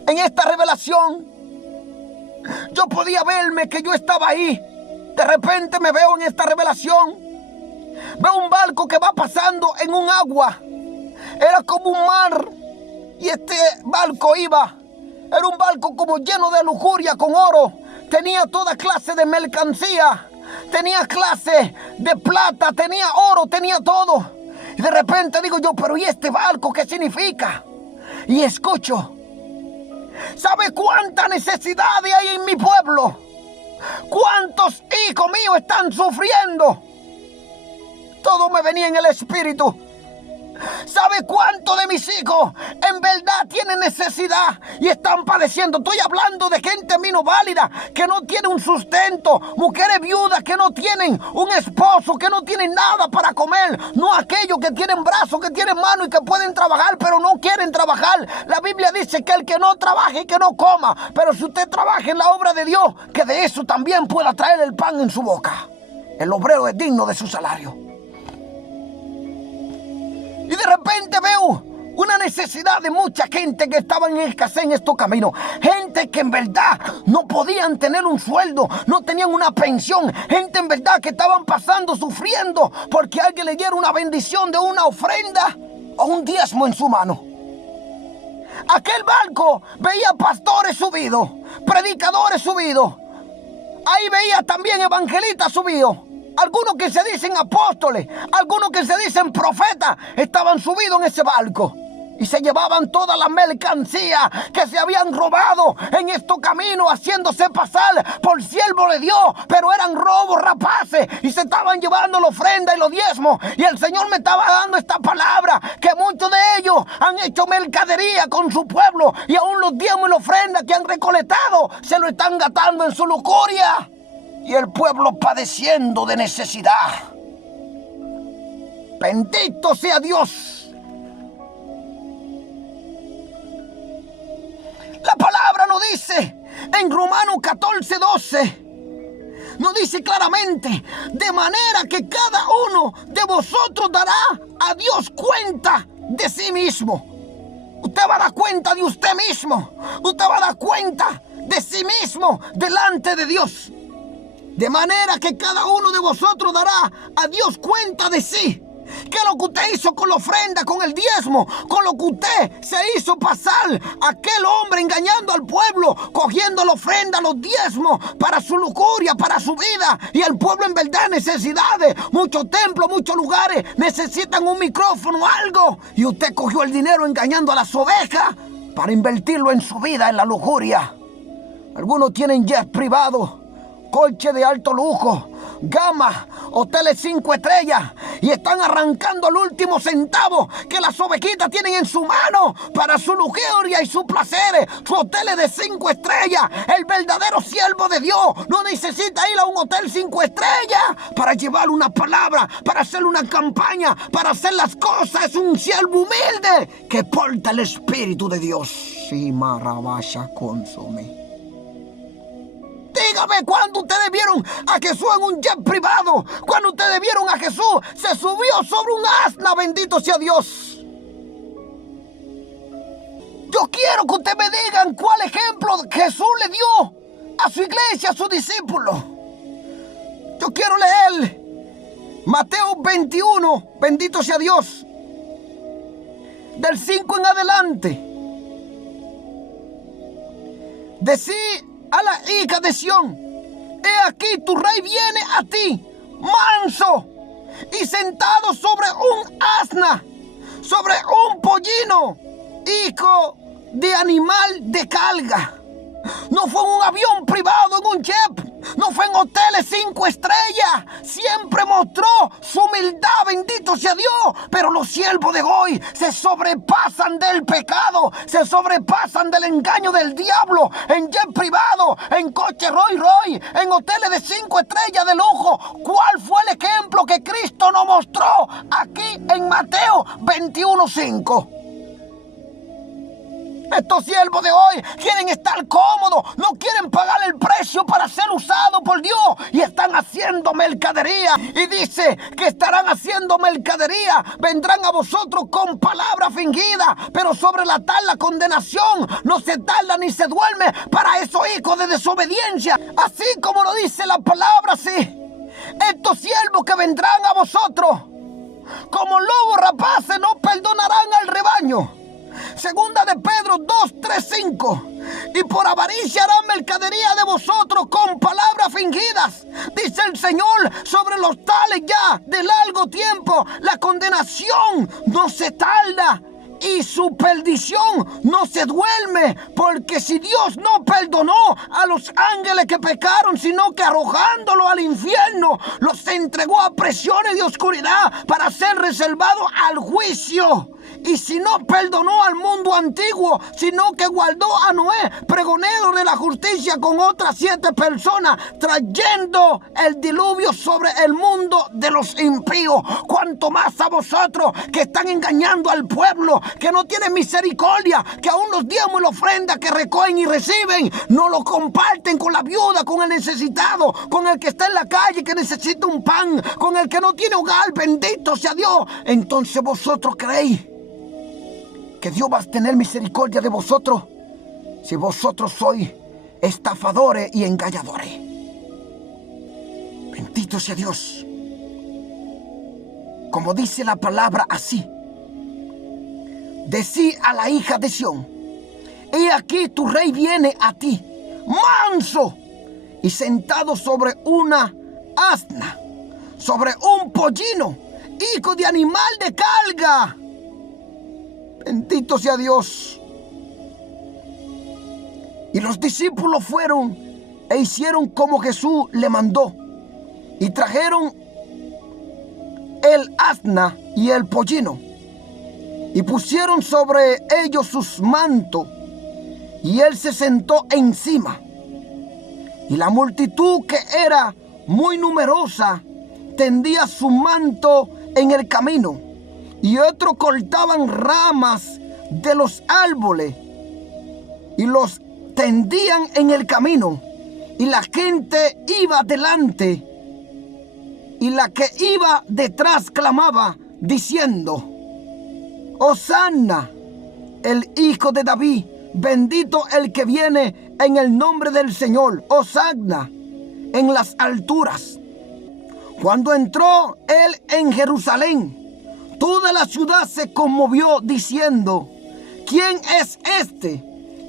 En esta revelación, yo podía verme que yo estaba ahí. De repente me veo en esta revelación. Veo un barco que va pasando en un agua. Era como un mar. Y este barco era un barco como lleno de lujuria, con oro. Tenía toda clase de mercancía. Tenía clase de plata, tenía oro, tenía todo. Y de repente digo yo, pero ¿y este barco qué significa? Y escucho, ¿sabe cuánta necesidad hay en mi pueblo? ¿Cuántos hijos míos están sufriendo? Todo me venía en el espíritu. ¿Sabe cuántos de mis hijos en verdad tienen necesidad y están padeciendo? Estoy hablando de gente minusválida que no tiene un sustento, mujeres viudas que no tienen un esposo, que no tienen nada para comer, no aquellos que tienen brazos, que tienen manos y que pueden trabajar pero no quieren trabajar. La Biblia dice que el que no trabaje y que no coma, pero si usted trabaja en la obra de Dios, que de eso también pueda traer el pan en su boca. El obrero es digno de su salario. Y de repente veo una necesidad de mucha gente que estaba en escasez en estos caminos. Gente que en verdad no podían tener un sueldo, no tenían una pensión. Gente en verdad que estaban pasando, sufriendo, porque alguien le diera una bendición de una ofrenda o un diezmo en su mano. Aquel barco veía pastores subidos, predicadores subidos. Ahí veía también evangelistas subidos. Algunos que se dicen apóstoles, algunos que se dicen profetas, estaban subidos en ese barco. Y se llevaban toda la mercancía que se habían robado en estos caminos, haciéndose pasar por siervos de Dios. Pero eran robos rapaces y se estaban llevando la ofrenda y los diezmos. Y el Señor me estaba dando esta palabra, que muchos de ellos han hecho mercadería con su pueblo. Y aún los diezmos y la ofrenda que han recolectado se lo están gastando en su lujuria. Y el pueblo padeciendo de necesidad. Bendito sea Dios. La palabra nos dice en Romanos 14:12. Nos dice claramente: de manera que cada uno de vosotros dará a Dios cuenta de sí mismo. Usted va a dar cuenta de usted mismo. Usted va a dar cuenta de sí mismo delante de Dios. De manera que cada uno de vosotros dará a Dios cuenta de sí. ¿Qué es lo que usted hizo con la ofrenda, con el diezmo? Con lo que usted se hizo pasar, aquel hombre engañando al pueblo, cogiendo la ofrenda, los diezmos, para su lujuria, para su vida. Y el pueblo en verdad necesidades. Muchos templos, muchos lugares necesitan un micrófono o algo. Y usted cogió el dinero engañando a las ovejas para invertirlo en su vida, en la lujuria. Algunos tienen jets privados, coche de alto lujo, gama, hoteles 5 estrellas, y están arrancando el último centavo que las ovejitas tienen en su mano para su lujuria y sus placeres. Sus hoteles de 5 estrellas. El verdadero siervo de Dios no necesita ir a un hotel 5 estrellas para llevar una palabra, para hacer una campaña, para hacer las cosas. Es un siervo humilde que porta el Espíritu de Dios. Sí, maravilla consume. Dígame, ¿cuándo ustedes vieron a Jesús en un jet privado? ¿Cuándo ustedes vieron a Jesús? Se subió sobre un asna, bendito sea Dios. Yo quiero que ustedes me digan cuál ejemplo Jesús le dio a su iglesia, a sus discípulos. Yo quiero leer Mateo 21, bendito sea Dios, del 5 en adelante. Decí a la hija de Sión: he aquí tu rey viene a ti, manso y sentado sobre un asna, sobre un pollino, hijo de animal de carga. No fue en un avión privado, en un jet. No fue en hoteles 5 estrellas. Siempre mostró su humildad, bendito sea Dios. Pero los siervos de hoy se sobrepasan del pecado, se sobrepasan del engaño del diablo. En jet privado, en coche Rolls Royce, en hoteles de 5 estrellas de lujo. ¿Cuál fue el ejemplo que Cristo nos mostró aquí en Mateo 21:5? Estos siervos de hoy quieren estar cómodos, no quieren pagar el precio para ser usados por Dios y están haciendo mercadería. Y dice que estarán haciendo mercadería, vendrán a vosotros con palabras fingidas, pero sobre la condenación no se tarda ni se duerme para esos hijos de desobediencia. Así como lo dice la palabra, sí, estos siervos que vendrán a vosotros como lobos rapaces no perdonarán al rebaño. Segunda de Pedro 2, 3, 5. Y por avaricia harán mercadería de vosotros con palabras fingidas. Dice el Señor, sobre los tales ya de largo tiempo la condenación no se tarda y su perdición no se duerme, porque si Dios no perdonó a los ángeles que pecaron, sino que arrojándolo al infierno los entregó a prisiones de oscuridad para ser reservados al juicio. Y si no perdonó al mundo antiguo, sino que guardó a Noé, pregonero de la justicia, con otras 7 personas, trayendo el diluvio sobre el mundo de los impíos. Cuanto más a vosotros que están engañando al pueblo, que no tienen misericordia, que aún los diezmos y la ofrenda que recogen y reciben, no lo comparten con la viuda, con el necesitado, con el que está en la calle, que necesita un pan, con el que no tiene hogar. Bendito sea Dios. Entonces vosotros creéis que Dios va a tener misericordia de vosotros si vosotros sois estafadores y engañadores. Bendito sea Dios. Como dice la palabra así: decí a la hija de Sión, he aquí tu rey viene a ti, manso y sentado sobre una asna, sobre un pollino, hijo de animal de carga. Bendito sea Dios. Y los discípulos fueron e hicieron como Jesús le mandó, y trajeron el asna y el pollino, y pusieron sobre ellos sus mantos, y él se sentó encima. Y la multitud, que era muy numerosa, tendía su manto en el camino, y otros cortaban ramas de los árboles y los tendían en el camino. Y la gente iba delante, y la que iba detrás clamaba, diciendo: Hosanna, el Hijo de David, bendito el que viene en el nombre del Señor, Hosanna en las alturas. Cuando entró él en Jerusalén, toda la ciudad se conmovió diciendo: ¿quién es este?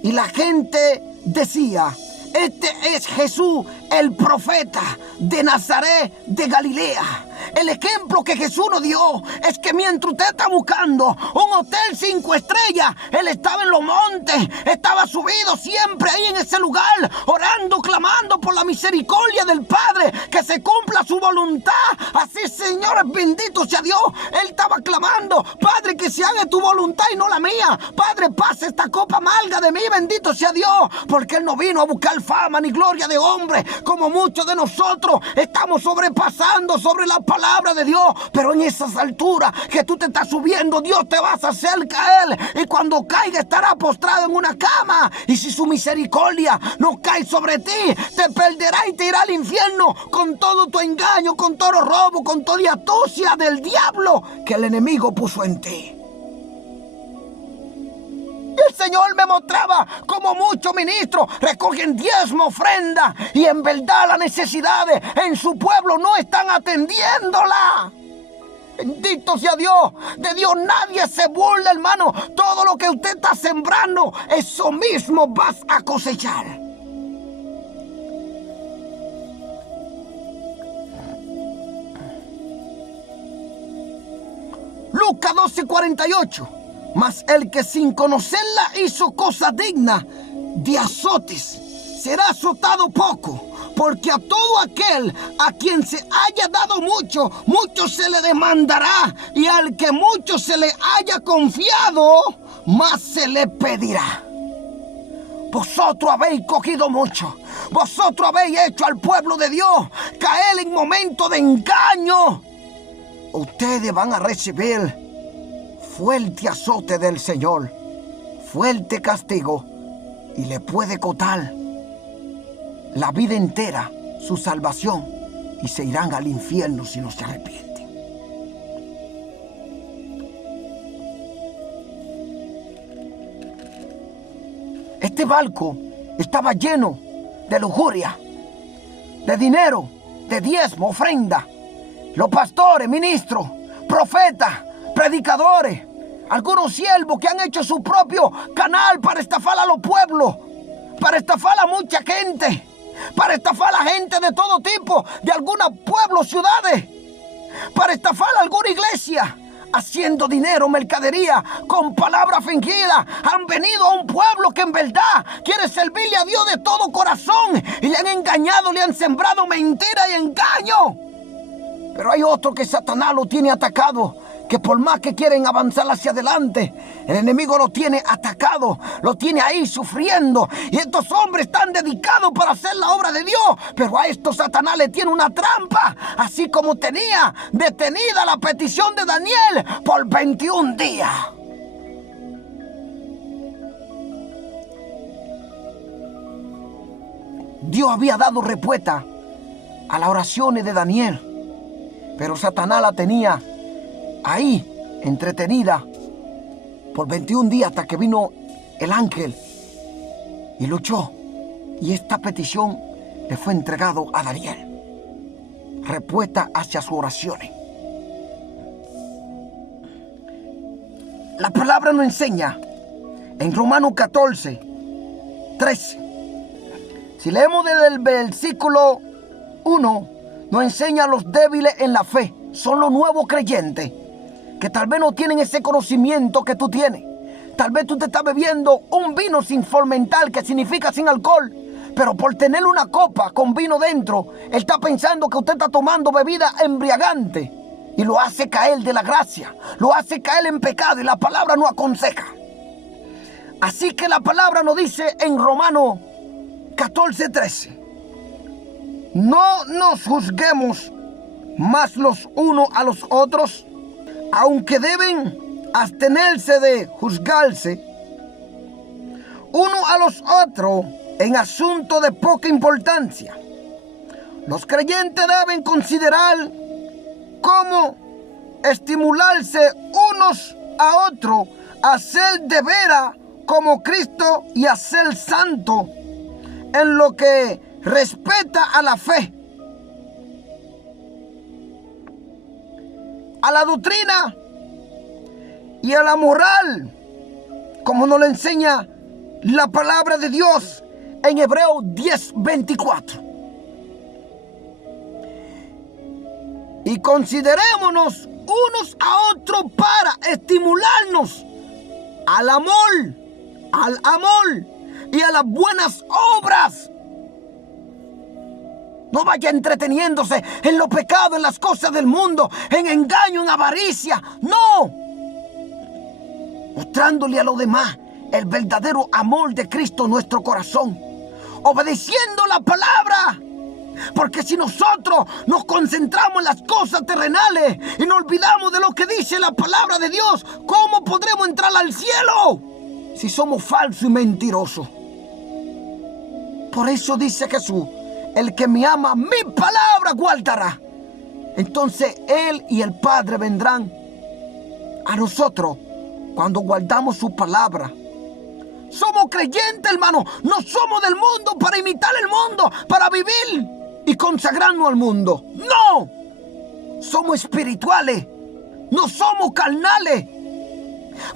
Y la gente decía: este es Jesús, el profeta de Nazaret de Galilea. El ejemplo que Jesús nos dio es que mientras usted está buscando un hotel 5 estrellas, Él estaba en los montes, estaba subido siempre ahí en ese lugar, orando, clamando por la misericordia del Padre, que se cumpla su voluntad. Así, señores, bendito sea Dios. Él estaba clamando: Padre, que se haga tu voluntad y no la mía. Padre, pase esta copa amarga de mí, bendito sea Dios. Porque Él no vino a buscar fama ni gloria de hombre, como muchos de nosotros estamos sobrepasando sobre la palabra de Dios. Pero en esas alturas que tú te estás subiendo, Dios te va a hacer caer, y cuando caiga estará postrado en una cama. Y si su misericordia no cae sobre ti, te perderá y te irá al infierno con todo tu engaño, con todo robo, con toda astucia del diablo que el enemigo puso en ti. El Señor me mostraba como muchos ministros recogen diezmo, ofrenda, y en verdad las necesidades en su pueblo no están atendiéndola. Bendito sea Dios. De Dios nadie se burla, hermano. Todo lo que usted está sembrando, eso mismo vas a cosechar. Lucas 12:48. Mas el que sin conocerla hizo cosa digna de azotes, será azotado poco. Porque a todo aquel a quien se haya dado mucho, mucho se le demandará. Y al que mucho se le haya confiado, más se le pedirá. Vosotros habéis cogido mucho. Vosotros habéis hecho al pueblo de Dios caer en momentos de engaño. Ustedes van a recibir fuerte azote del Señor, fuerte castigo y le puede costar la vida entera su salvación, y se irán al infierno si no se arrepienten. Este barco estaba lleno de lujuria, de dinero, de diezmo, ofrenda. Los pastores, ministros, profetas, predicadores, algunos siervos que han hecho su propio canal para estafar a los pueblos, para estafar a mucha gente, para estafar a la gente de todo tipo, de algunos pueblos, ciudades, para estafar a alguna iglesia, haciendo dinero, mercadería, con palabras fingidas. Han venido a un pueblo que en verdad quiere servirle a Dios de todo corazón, y le han engañado, le han sembrado mentira y engaño. Pero hay otro que Satanás lo tiene atacado, que por más que quieren avanzar hacia adelante, el enemigo lo tiene atacado, lo tiene ahí sufriendo. Y estos hombres están dedicados para hacer la obra de Dios, pero a estos Satanás le tiene una trampa, así como tenía detenida la petición de Daniel por 21 días. Dios había dado respuesta a las oraciones de Daniel, pero Satanás la tenía ahí, entretenida, por 21 días, hasta que vino el ángel y luchó. Y esta petición le fue entregado a Daniel. Respuesta hacia sus oraciones. La palabra nos enseña en Romanos 14, 13. Si leemos desde el versículo 1, nos enseña a los débiles en la fe. Son los nuevos creyentes que tal vez no tienen ese conocimiento que tú tienes. Tal vez tú te estás bebiendo un vino sin fermentar, que significa sin alcohol, pero por tener una copa con vino dentro, él está pensando que usted está tomando bebida embriagante, y lo hace caer de la gracia, lo hace caer en pecado, y la palabra no aconseja. Así que la palabra nos dice en Romanos 14, 13: no nos juzguemos más los unos a los otros, aunque deben abstenerse de juzgarse uno a los otros en asuntos de poca importancia. Los creyentes deben considerar cómo estimularse unos a otros a ser de veras como Cristo y a ser santo en lo que respecta a la fe, a la doctrina y a la moral, como nos lo enseña la palabra de Dios en Hebreos 10:24. Y considerémonos unos a otros para estimularnos al amor y a las buenas obras. No vaya entreteniéndose en los pecados, en las cosas del mundo, en engaño, en avaricia. No. Mostrándole a los demás el verdadero amor de Cristo en nuestro corazón. Obedeciendo la palabra. Porque si nosotros nos concentramos en las cosas terrenales y nos olvidamos de lo que dice la palabra de Dios, ¿cómo podremos entrar al cielo si somos falsos y mentirosos? Por eso dice Jesús: el que me ama, mi palabra guardará. Entonces Él y el Padre vendrán a nosotros cuando guardamos su palabra. Somos creyentes, hermano. No somos del mundo para imitar el mundo, para vivir y consagrarnos al mundo. No. Somos espirituales. No somos carnales.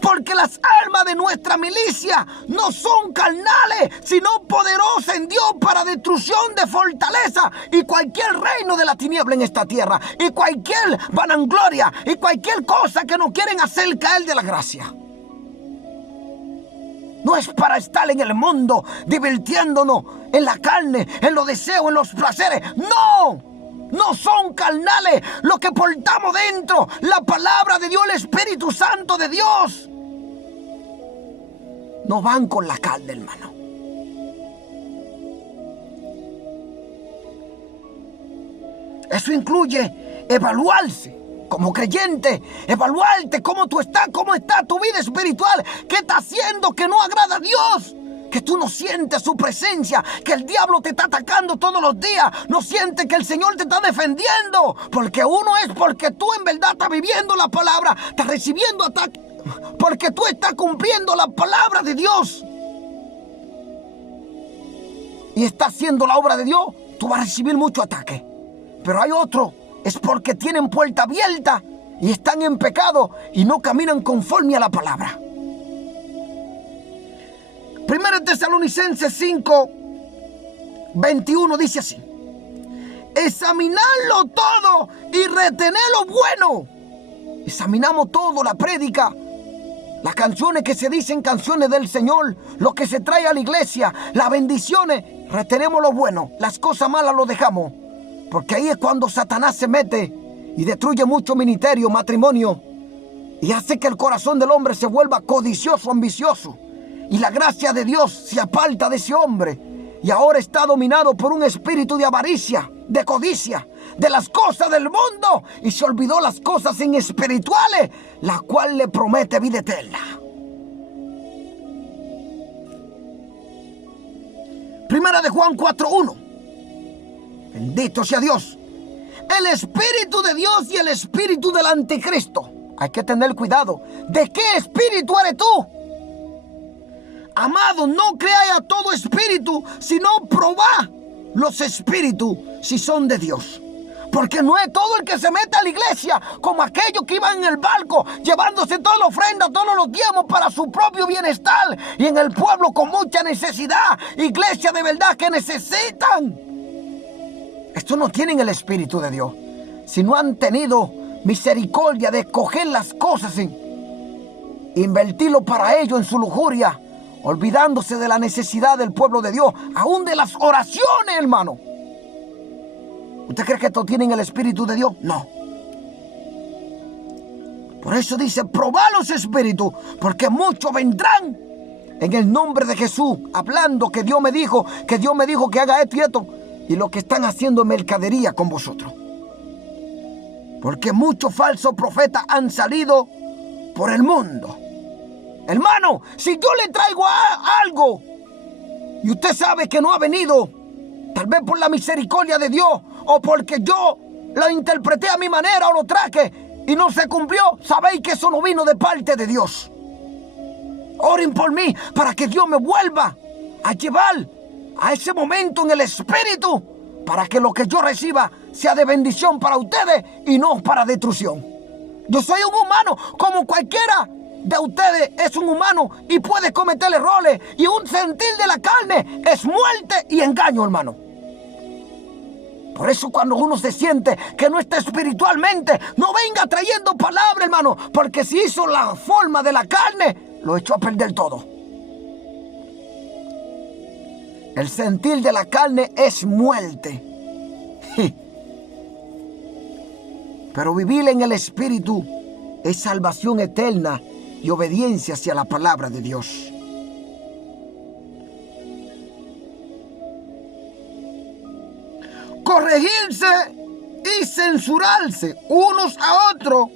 Porque las armas de nuestra milicia no son carnales, sino poderosas en Dios para destrucción de fortaleza y cualquier reino de la tiniebla en esta tierra, y cualquier vanagloria y cualquier cosa que nos quieren hacer caer de la gracia. No es para estar en el mundo divirtiéndonos en la carne, en los deseos, en los placeres. No. No son carnales lo que portamos dentro. La palabra de Dios, el Espíritu Santo de Dios, no van con la carne, hermano. Eso incluye evaluarse como creyente, evaluarte cómo tú estás, cómo está tu vida espiritual, qué está haciendo que no agrada a Dios, que tú no sientes su presencia, que el diablo te está atacando todos los días, no sientes que el Señor te está defendiendo, porque uno es porque tú en verdad estás viviendo la palabra, estás recibiendo ataques, porque tú estás cumpliendo la palabra de Dios y estás haciendo la obra de Dios, tú vas a recibir mucho ataque. Pero hay otro, es porque tienen puerta abierta y están en pecado y no caminan conforme a la palabra. 1 Tesalonicenses 5:21 dice así: examinadlo todo y retened lo bueno. Examinamos todo, la prédica, las canciones que se dicen canciones del Señor, lo que se trae a la iglesia, las bendiciones, retenemos lo bueno, las cosas malas lo dejamos, porque ahí es cuando Satanás se mete y destruye mucho ministerio, matrimonio, y hace que el corazón del hombre se vuelva codicioso, ambicioso, y la gracia de Dios se aparta de ese hombre, y ahora está dominado por un espíritu de avaricia, de codicia, de las cosas del mundo, y se olvidó las cosas espirituales, la cual le promete vida eterna. Primera de Juan 4:1. Bendito sea Dios. El espíritu de Dios y el espíritu del anticristo. Hay que tener cuidado. ¿De qué espíritu eres tú? Amado, no creáis a todo espíritu, sino probad los espíritus si son de Dios. Porque no es todo el que se mete a la iglesia como aquellos que iban en el barco llevándose toda la ofrenda, todos los diezmos para su propio bienestar, y en el pueblo con mucha necesidad, iglesia de verdad que necesitan. Estos no tienen el espíritu de Dios, sino han tenido misericordia de coger las cosas y invertirlo para ellos en su lujuria, olvidándose de la necesidad del pueblo de Dios, aún de las oraciones, hermano. ¿Usted cree que estos tienen el espíritu de Dios? No. Por eso dice, probad los espíritus, porque muchos vendrán en el nombre de Jesús, hablando que Dios me dijo que haga esto y esto, y lo que están haciendo es mercadería con vosotros. Porque muchos falsos profetas han salido por el mundo. Hermano, si yo le traigo algo y usted sabe que no ha venido, tal vez por la misericordia de Dios o porque yo lo interpreté a mi manera o lo traje y no se cumplió, sabéis que eso no vino de parte de Dios. Oren por mí para que Dios me vuelva a llevar a ese momento en el espíritu, para que lo que yo reciba sea de bendición para ustedes y no para destrucción. Yo soy un humano como cualquiera de ustedes, es un humano y puede cometer errores, y un sentir de la carne es muerte y engaño, hermano. Por eso cuando uno se siente que no está espiritualmente, no venga trayendo palabra, hermano, porque si hizo la forma de la carne, lo echó a perder todo. El sentir de la carne es muerte. Pero vivir en el espíritu es salvación eterna y obediencia hacia la palabra de Dios. Corregirse y censurarse unos a otros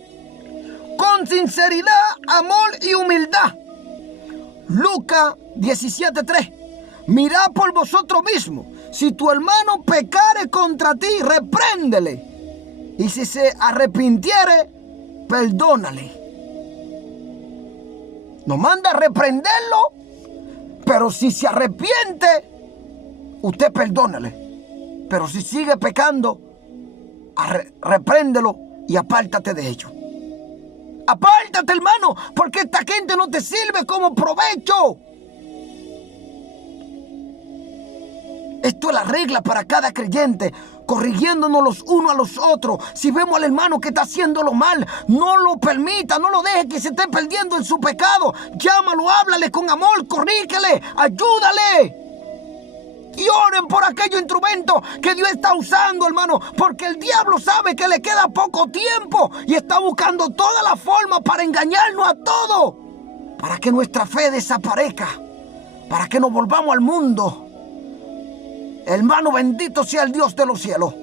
con sinceridad, amor y humildad. Lucas 17:3. Mirad por vosotros mismos. Si tu hermano pecare contra ti, repréndele. Y si se arrepintiere, perdónale. Nos manda a reprenderlo, pero si se arrepiente, usted perdónale. Pero si sigue pecando, repréndelo y apártate de ello. Apártate, hermano, porque esta gente no te sirve como provecho. Esto es la regla para cada creyente, corrigiéndonos los unos a los otros. Si vemos al hermano que está haciéndolo mal, no lo permita, no lo deje que se esté perdiendo en su pecado. Llámalo, háblale con amor, corrígele, ayúdale. Y oren por aquellos instrumentos que Dios está usando, hermano, porque el diablo sabe que le queda poco tiempo y está buscando toda la forma para engañarnos a todos, para que nuestra fe desaparezca, para que nos volvamos al mundo. Hermano, bendito sea el Dios de los cielos.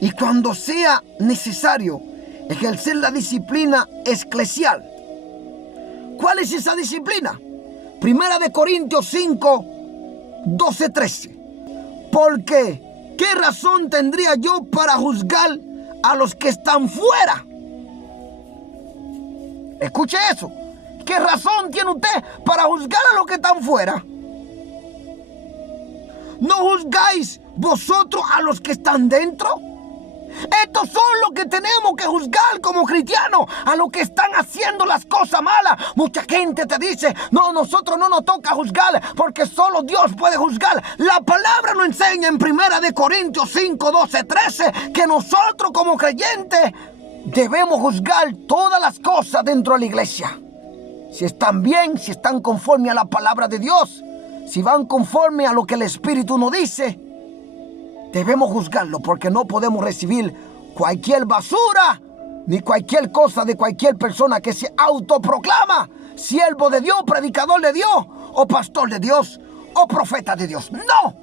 y cuando sea necesario ejercer la disciplina eclesial. ¿Cuál es esa disciplina? 1 Corintios 5, 12, 13. Porque, ¿qué razón tendría yo para juzgar a los que están fuera? Escuche eso. ¿Qué razón tiene usted para juzgar a los que están fuera? ¿No juzgáis vosotros a los que están dentro? Estos son los que tenemos que juzgar como cristianos, a los que están haciendo las cosas malas. Mucha gente te dice, no, nosotros no nos toca juzgar porque solo Dios puede juzgar. La palabra nos enseña en 1 Corintios 5, 12, 13 que nosotros como creyentes debemos juzgar todas las cosas dentro de la iglesia. Si están bien, si están conforme a la palabra de Dios, si van conforme a lo que el Espíritu nos dice, debemos juzgarlo, porque no podemos recibir cualquier basura ni cualquier cosa de cualquier persona que se autoproclama siervo de Dios, predicador de Dios, o pastor de Dios, o profeta de Dios. No,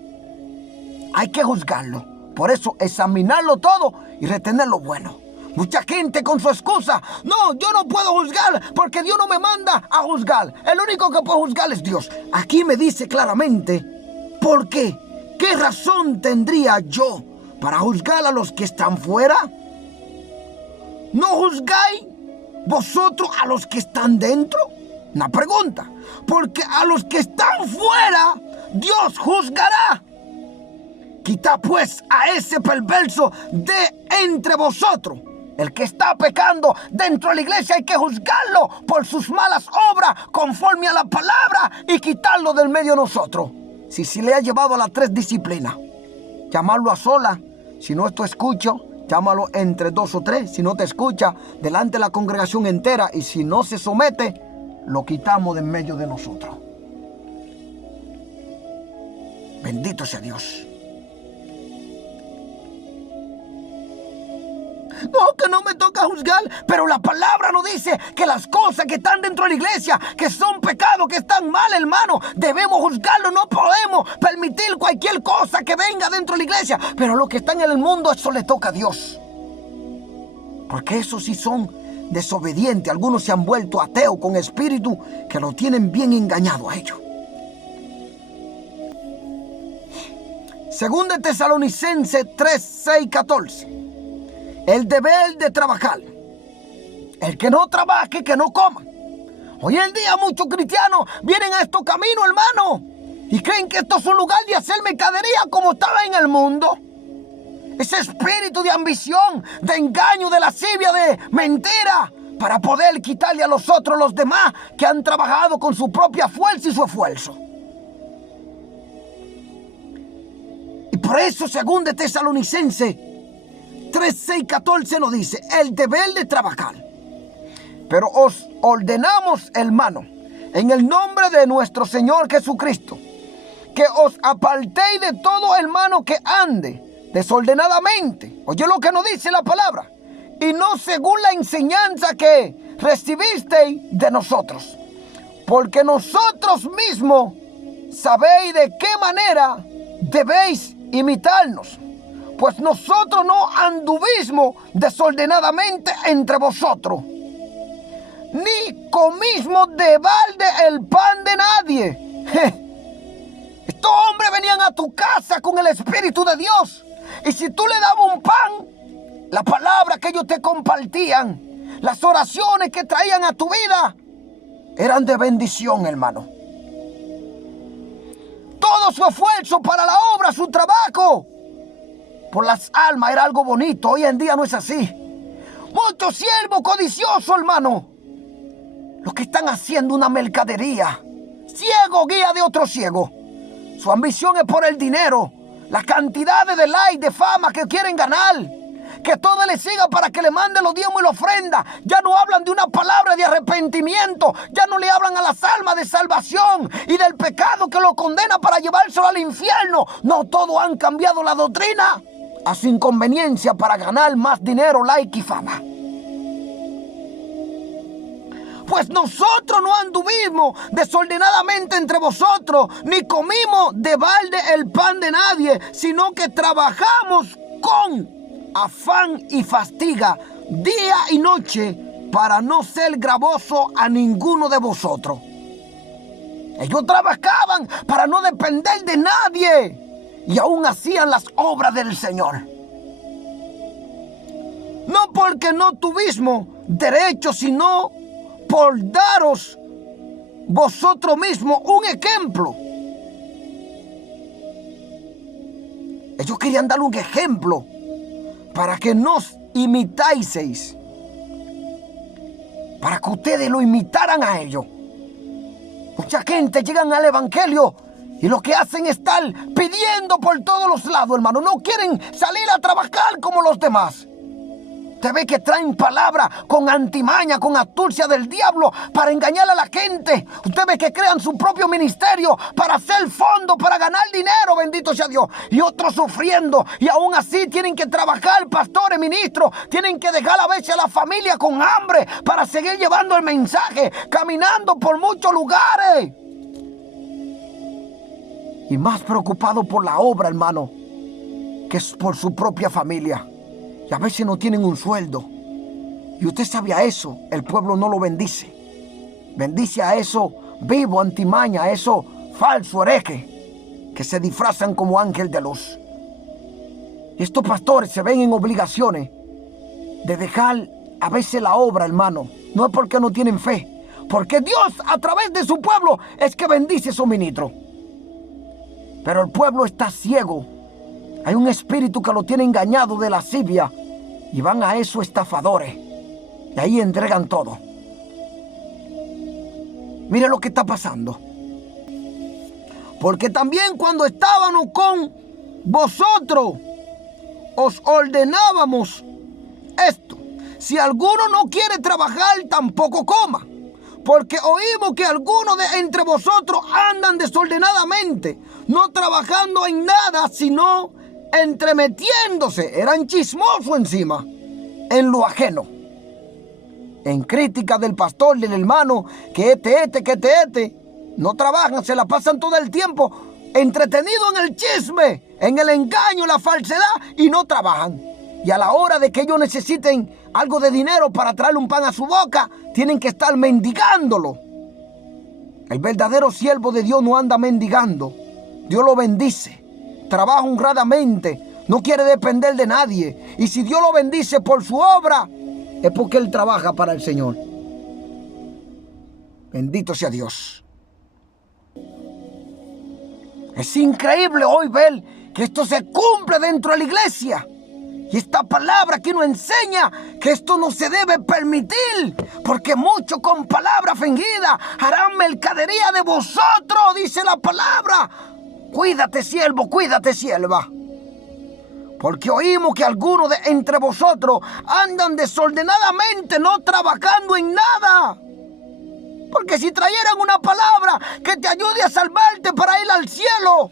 hay que juzgarlo. Por eso, examinarlo todo y retener lo bueno. Mucha gente con su excusa, no, yo no puedo juzgar porque Dios no me manda a juzgar. El único que puede juzgar es Dios. Aquí me dice claramente, ¿por qué? ¿Qué razón tendría yo para juzgar a los que están fuera? ¿No juzgáis vosotros a los que están dentro? Una pregunta. Porque a los que están fuera, Dios juzgará. Quitad pues a ese perverso de entre vosotros. El que está pecando dentro de la iglesia hay que juzgarlo por sus malas obras conforme a la palabra y quitarlo del medio de nosotros. Si le ha llevado a las 3 disciplinas, llamarlo a sola. Si no te escucho, llámalo entre 2 o 3. Si no te escucha, delante de la congregación entera. Y si no se somete, lo quitamos del medio de nosotros. Bendito sea Dios. No, que no me toca juzgar, pero la palabra nos dice que las cosas que están dentro de la iglesia, que son pecados, que están mal, hermano, debemos juzgarlo. No podemos permitir cualquier cosa que venga dentro de la iglesia, pero lo que está en el mundo, eso le toca a Dios, porque esos sí son desobedientes. Algunos se han vuelto ateos con espíritu que lo tienen bien engañado a ellos. 2 Tesalonicenses 3, 6, 14. El deber de trabajar. El que no trabaje, que no coma. Hoy en día muchos cristianos vienen a estos caminos, hermano, y creen que esto es un lugar de hacer mercadería como estaba en el mundo. Ese espíritu de ambición, de engaño, de lascivia, de mentira, para poder quitarle a los otros, los demás, que han trabajado con su propia fuerza y su esfuerzo. Y por eso, 2 Tesalonicenses 3, 6, 14 nos dice, el deber de trabajar. Pero os ordenamos, hermano, en el nombre de nuestro Señor Jesucristo, que os apartéis de todo hermano que ande desordenadamente. Oye lo que nos dice la palabra. Y no según la enseñanza que recibisteis de nosotros. Porque nosotros mismos sabéis de qué manera debéis imitarnos. Pues nosotros no anduvimos desordenadamente entre vosotros, ni comimos de balde el pan de nadie. Estos hombres venían a tu casa con el Espíritu de Dios, y si tú le dabas un pan, la palabra que ellos te compartían, las oraciones que traían a tu vida, eran de bendición, hermano. Todo su esfuerzo para la obra, su trabajo por las almas era algo bonito. Hoy en día no es así. Muchos siervos codiciosos, hermano, los que están haciendo una mercadería. Ciego guía de otro ciego. Su ambición es por el dinero, las cantidades de like, de fama que quieren ganar. Que todo le siga para que le manden los diezmos y la ofrenda. Ya no hablan de una palabra de arrepentimiento. Ya no le hablan a las almas de salvación y del pecado que lo condena para llevárselo al infierno. No, todos han cambiado la doctrina a su inconveniencia para ganar más dinero, like y fama. Pues nosotros no anduvimos desordenadamente entre vosotros, ni comimos de balde el pan de nadie, sino que trabajamos con afán y fatiga día y noche para no ser gravoso a ninguno de vosotros. Ellos trabajaban para no depender de nadie y aún hacían las obras del Señor. No porque no tuviésemos derecho, sino por daros vosotros mismos un ejemplo. Ellos querían dar un ejemplo para que nos imitaseis, para que ustedes lo imitaran a ellos. Mucha gente llegan al evangelio y lo que hacen es estar pidiendo por todos los lados, hermano. No quieren salir a trabajar como los demás. Usted ve que traen palabras con antimaña, con astucia del diablo para engañar a la gente. Usted ve que crean su propio ministerio para hacer fondos, para ganar dinero, bendito sea Dios. Y otros sufriendo. Y aún así tienen que trabajar, pastores, ministros. Tienen que dejar a veces a la familia con hambre para seguir llevando el mensaje, caminando por muchos lugares. Y más preocupado por la obra, hermano, que es por su propia familia. Y a veces no tienen un sueldo. Y usted sabe a eso, el pueblo no lo bendice. Bendice a eso vivo, antimaña, a eso falso hereje, que se disfrazan como ángel de luz. Y estos pastores se ven en obligaciones de dejar a veces la obra, hermano. No es porque no tienen fe, porque Dios a través de su pueblo es que bendice a su ministro. Pero el pueblo está ciego. Hay un espíritu que lo tiene engañado de lascivia y van a esos estafadores y ahí entregan todo. Mire lo que está pasando. Porque también cuando estábamos con vosotros os ordenábamos esto: si alguno no quiere trabajar, tampoco coma. Porque oímos que algunos de entre vosotros andan desordenadamente, no trabajando en nada, sino entremetiéndose. Eran chismosos encima, en lo ajeno. En crítica del pastor, del hermano, que no trabajan, se la pasan todo el tiempo entretenidos en el chisme, en el engaño, la falsedad, y no trabajan. Y a la hora de que ellos necesiten algo de dinero para traerle un pan a su boca, tienen que estar mendigándolo. El verdadero siervo de Dios no anda mendigando. Dios lo bendice, trabaja honradamente, no quiere depender de nadie. Y si Dios lo bendice por su obra, es porque Él trabaja para el Señor. Bendito sea Dios. Es increíble hoy ver que esto se cumple dentro de la iglesia. Y esta palabra aquí nos enseña que esto no se debe permitir, porque muchos con palabra fingida harán mercadería de vosotros, dice la palabra. Cuídate, siervo, cuídate, sierva. Porque oímos que algunos de entre vosotros andan desordenadamente, no trabajando en nada. Porque si trajeran una palabra que te ayude a salvarte para ir al cielo,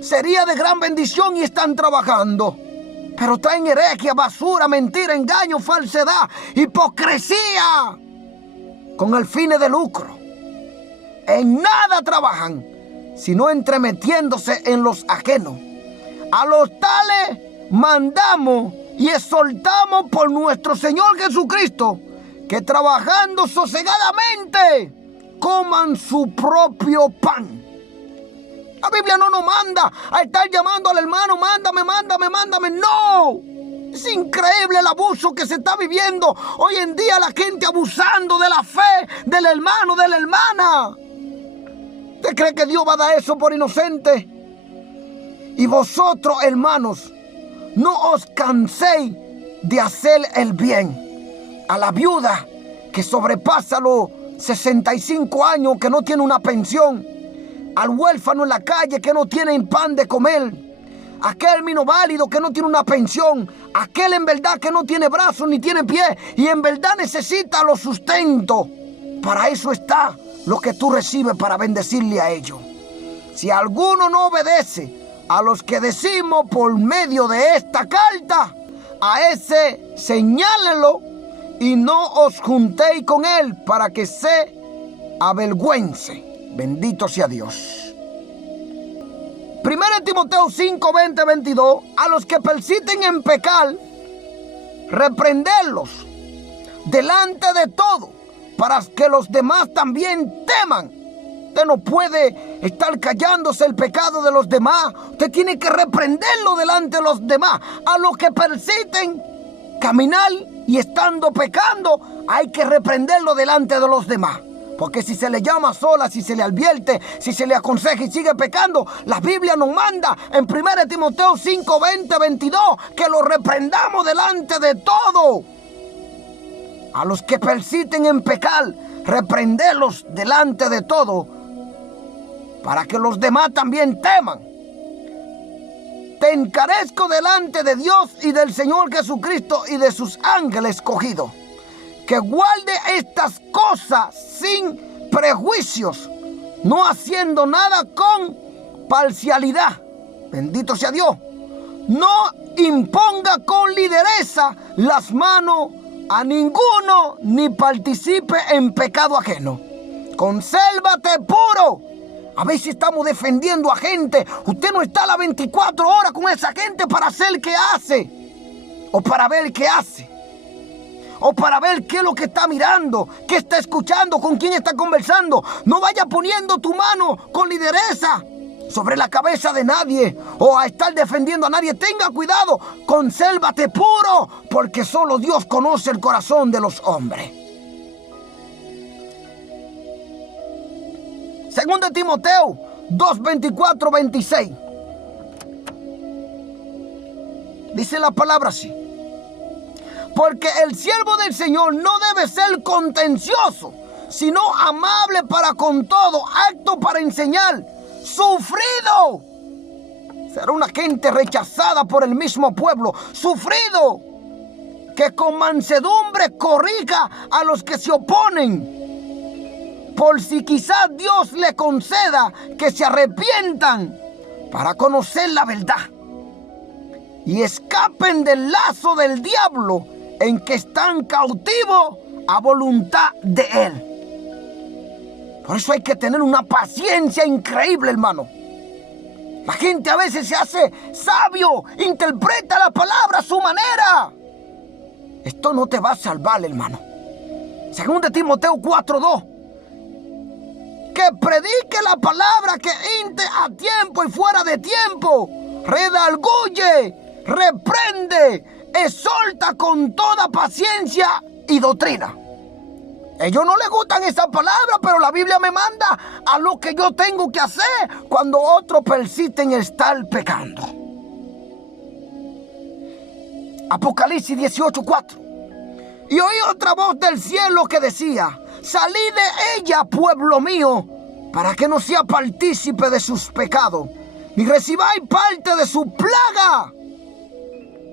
sería de gran bendición y están trabajando. Pero traen herejía, basura, mentira, engaño, falsedad, hipocresía, con el fin de lucro. En nada trabajan, sino entremetiéndose en los ajenos. A los tales mandamos y exhortamos por nuestro Señor Jesucristo, que trabajando sosegadamente coman su propio pan. La Biblia no nos manda a estar llamando al hermano, mándame. No. Es increíble el abuso que se está viviendo hoy en día, la gente abusando de la fe del hermano, de la hermana. ¿Usted cree que Dios va a dar eso por inocente? Y vosotros, hermanos, no os canséis de hacer el bien a la viuda que sobrepasa los 65 años, que no tiene una pensión, al huérfano en la calle que no tiene pan de comer, aquel minusválido que no tiene una pensión, aquel en verdad que no tiene brazos ni tiene pies y en verdad necesita los sustentos. Para eso está lo que tú recibes, para bendecirle a ellos. Si alguno no obedece a los que decimos por medio de esta carta, a ese señálenlo y no os juntéis con él para que se avergüence. Bendito sea Dios. 1 Timoteo 5, 20, 22. A los que persisten en pecar, reprenderlos delante de todo, para que los demás también teman. Usted no puede estar callándose el pecado de los demás. Usted tiene que reprenderlo delante de los demás. A los que persisten caminar y estando pecando, hay que reprenderlo delante de los demás. Porque si se le llama sola, si se le advierte, si se le aconseja y sigue pecando, la Biblia nos manda en 1 Timoteo 5, 20, 22, que lo reprendamos delante de todo. A los que persisten en pecar, reprenderlos delante de todo, para que los demás también teman. Te encarezco delante de Dios y del Señor Jesucristo y de sus ángeles escogidos, que guarde estas cosas sin prejuicios, no haciendo nada con parcialidad. Bendito sea Dios. No imponga con ligereza las manos a ninguno, ni participe en pecado ajeno. Consérvate puro. A veces estamos defendiendo a gente. Usted no está a las 24 horas con esa gente para hacer qué hace, o para ver qué hace, o para ver qué es lo que está mirando, qué está escuchando, con quién está conversando. No vaya poniendo tu mano con ligereza sobre la cabeza de nadie, o a estar defendiendo a nadie. Tenga cuidado, consérvate puro, porque solo Dios conoce el corazón de los hombres. Segundo Timoteo 2, 24, 26. Dice la palabra así: porque el siervo del Señor no debe ser contencioso, sino amable para con todo, apto para enseñar, sufrido. Será una gente rechazada por el mismo pueblo, sufrido, que con mansedumbre corrija a los que se oponen, por si quizás Dios le conceda que se arrepientan para conocer la verdad y escapen del lazo del diablo en que están cautivos a voluntad de él. Por eso hay que tener una paciencia increíble, hermano. La gente a veces se hace sabio, interpreta la palabra a su manera. Esto no te va a salvar, hermano. Segundo Timoteo 4:2. Que predique la palabra, que inte a tiempo y fuera de tiempo, redarguye, reprende, exhorta con toda paciencia y doctrina. Ellos no les gustan esa palabra, pero la Biblia me manda a lo que yo tengo que hacer cuando otros persisten en estar pecando. Apocalipsis 18:4. Y oí otra voz del cielo que decía: salí de ella, pueblo mío, para que no sea partícipe de sus pecados, ni recibáis parte de su plaga.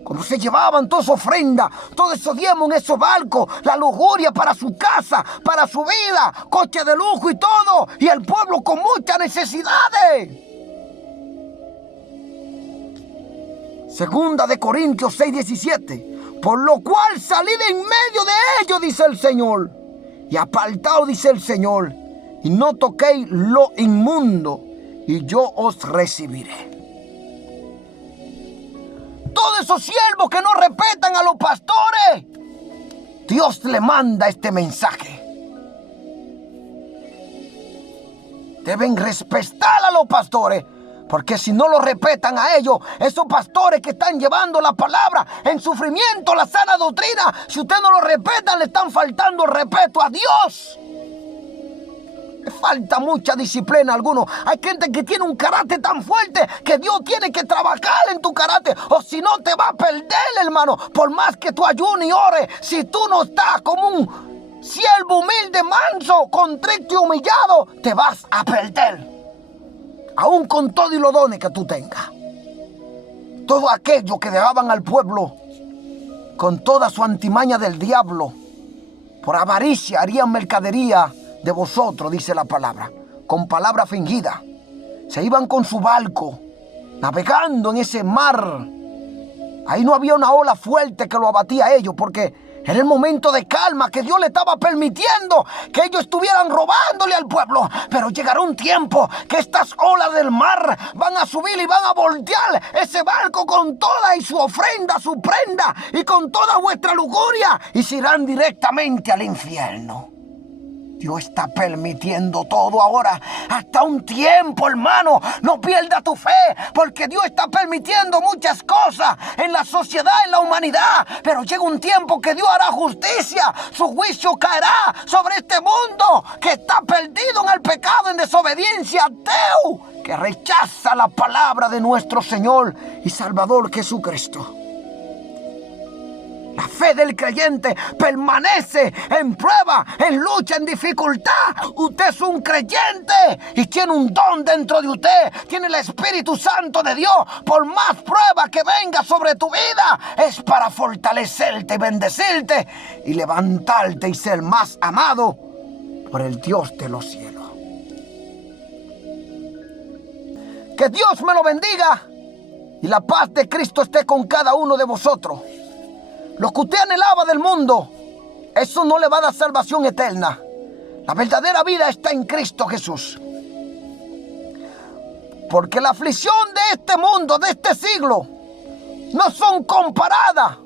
Como se llevaban toda esa ofrenda, todo esos diezmos en esos barcos, la lujuria para su casa, para su vida, coche de lujo y todo, y el pueblo con muchas necesidades. Segunda de Corintios 6:17. Por lo cual salid en medio de ellos, dice el Señor, y apartaos, dice el Señor, y no toquéis lo inmundo, y yo os recibiré. Todos esos siervos que no respetan a los pastores, Dios le manda este mensaje. Deben respetar a los pastores, porque si no lo respetan a ellos, esos pastores que están llevando la palabra en sufrimiento, la sana doctrina, si usted no lo respeta, le están faltando el respeto a Dios. Le falta mucha disciplina a algunos. Hay gente que tiene un carácter tan fuerte que Dios tiene que trabajar en tu carácter, o si no te va a perder, hermano. Por más que tú ayunes y ores, si tú no estás como un siervo humilde, manso, contrito y humillado, te vas a perder. Aún con todo y los dones que tú tengas. Todo aquello que dejaban al pueblo con toda su antimaña del diablo, por avaricia harían mercadería de vosotros, dice la palabra, con palabra fingida. Se iban con su barco, navegando en ese mar. Ahí no había una ola fuerte que lo abatía a ellos, porque Era el momento de calma que Dios le estaba permitiendo que ellos estuvieran robándole al pueblo. Pero llegará un tiempo que estas olas del mar van a subir y van a voltear ese barco con toda y su ofrenda, su prenda y con toda vuestra lujuria y se irán directamente al infierno. Dios está permitiendo todo ahora, hasta un tiempo, hermano. No pierda tu fe, porque Dios está permitiendo muchas cosas en la sociedad, en la humanidad. Pero llega un tiempo que Dios hará justicia. Su juicio caerá sobre este mundo que está perdido en el pecado, en desobediencia, ateo, que rechaza la palabra de nuestro Señor y Salvador Jesucristo. La fe del creyente permanece en prueba, en lucha, en dificultad. Usted es un creyente y tiene un don dentro de usted. Tiene el Espíritu Santo de Dios. Por más prueba que venga sobre tu vida, es para fortalecerte y bendecirte y levantarte y ser más amado por el Dios de los cielos. Que Dios me lo bendiga y la paz de Cristo esté con cada uno de vosotros. Lo que usted anhelaba del mundo, eso no le va a dar salvación eterna. La verdadera vida está en Cristo Jesús. Porque la aflicción de este mundo, de este siglo, no son comparadas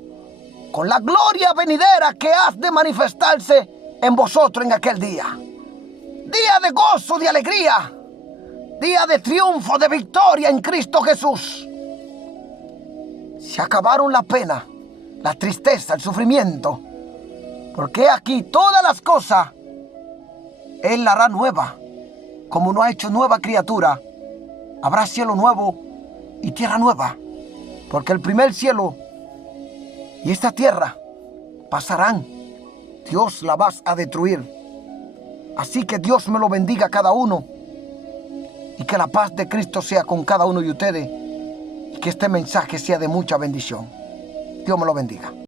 con la gloria venidera que ha de manifestarse en vosotros en aquel día. Día de gozo, de alegría, día de triunfo, de victoria en Cristo Jesús. Se acabaron la pena, la tristeza, el sufrimiento, porque aquí todas las cosas Él la hará nueva. Como no ha hecho nueva criatura, habrá cielo nuevo y tierra nueva, porque el primer cielo y esta tierra pasarán. Dios la va a destruir. Así que Dios me lo bendiga a cada uno y que la paz de Cristo sea con cada uno de ustedes y que este mensaje sea de mucha bendición. Dios me lo bendiga.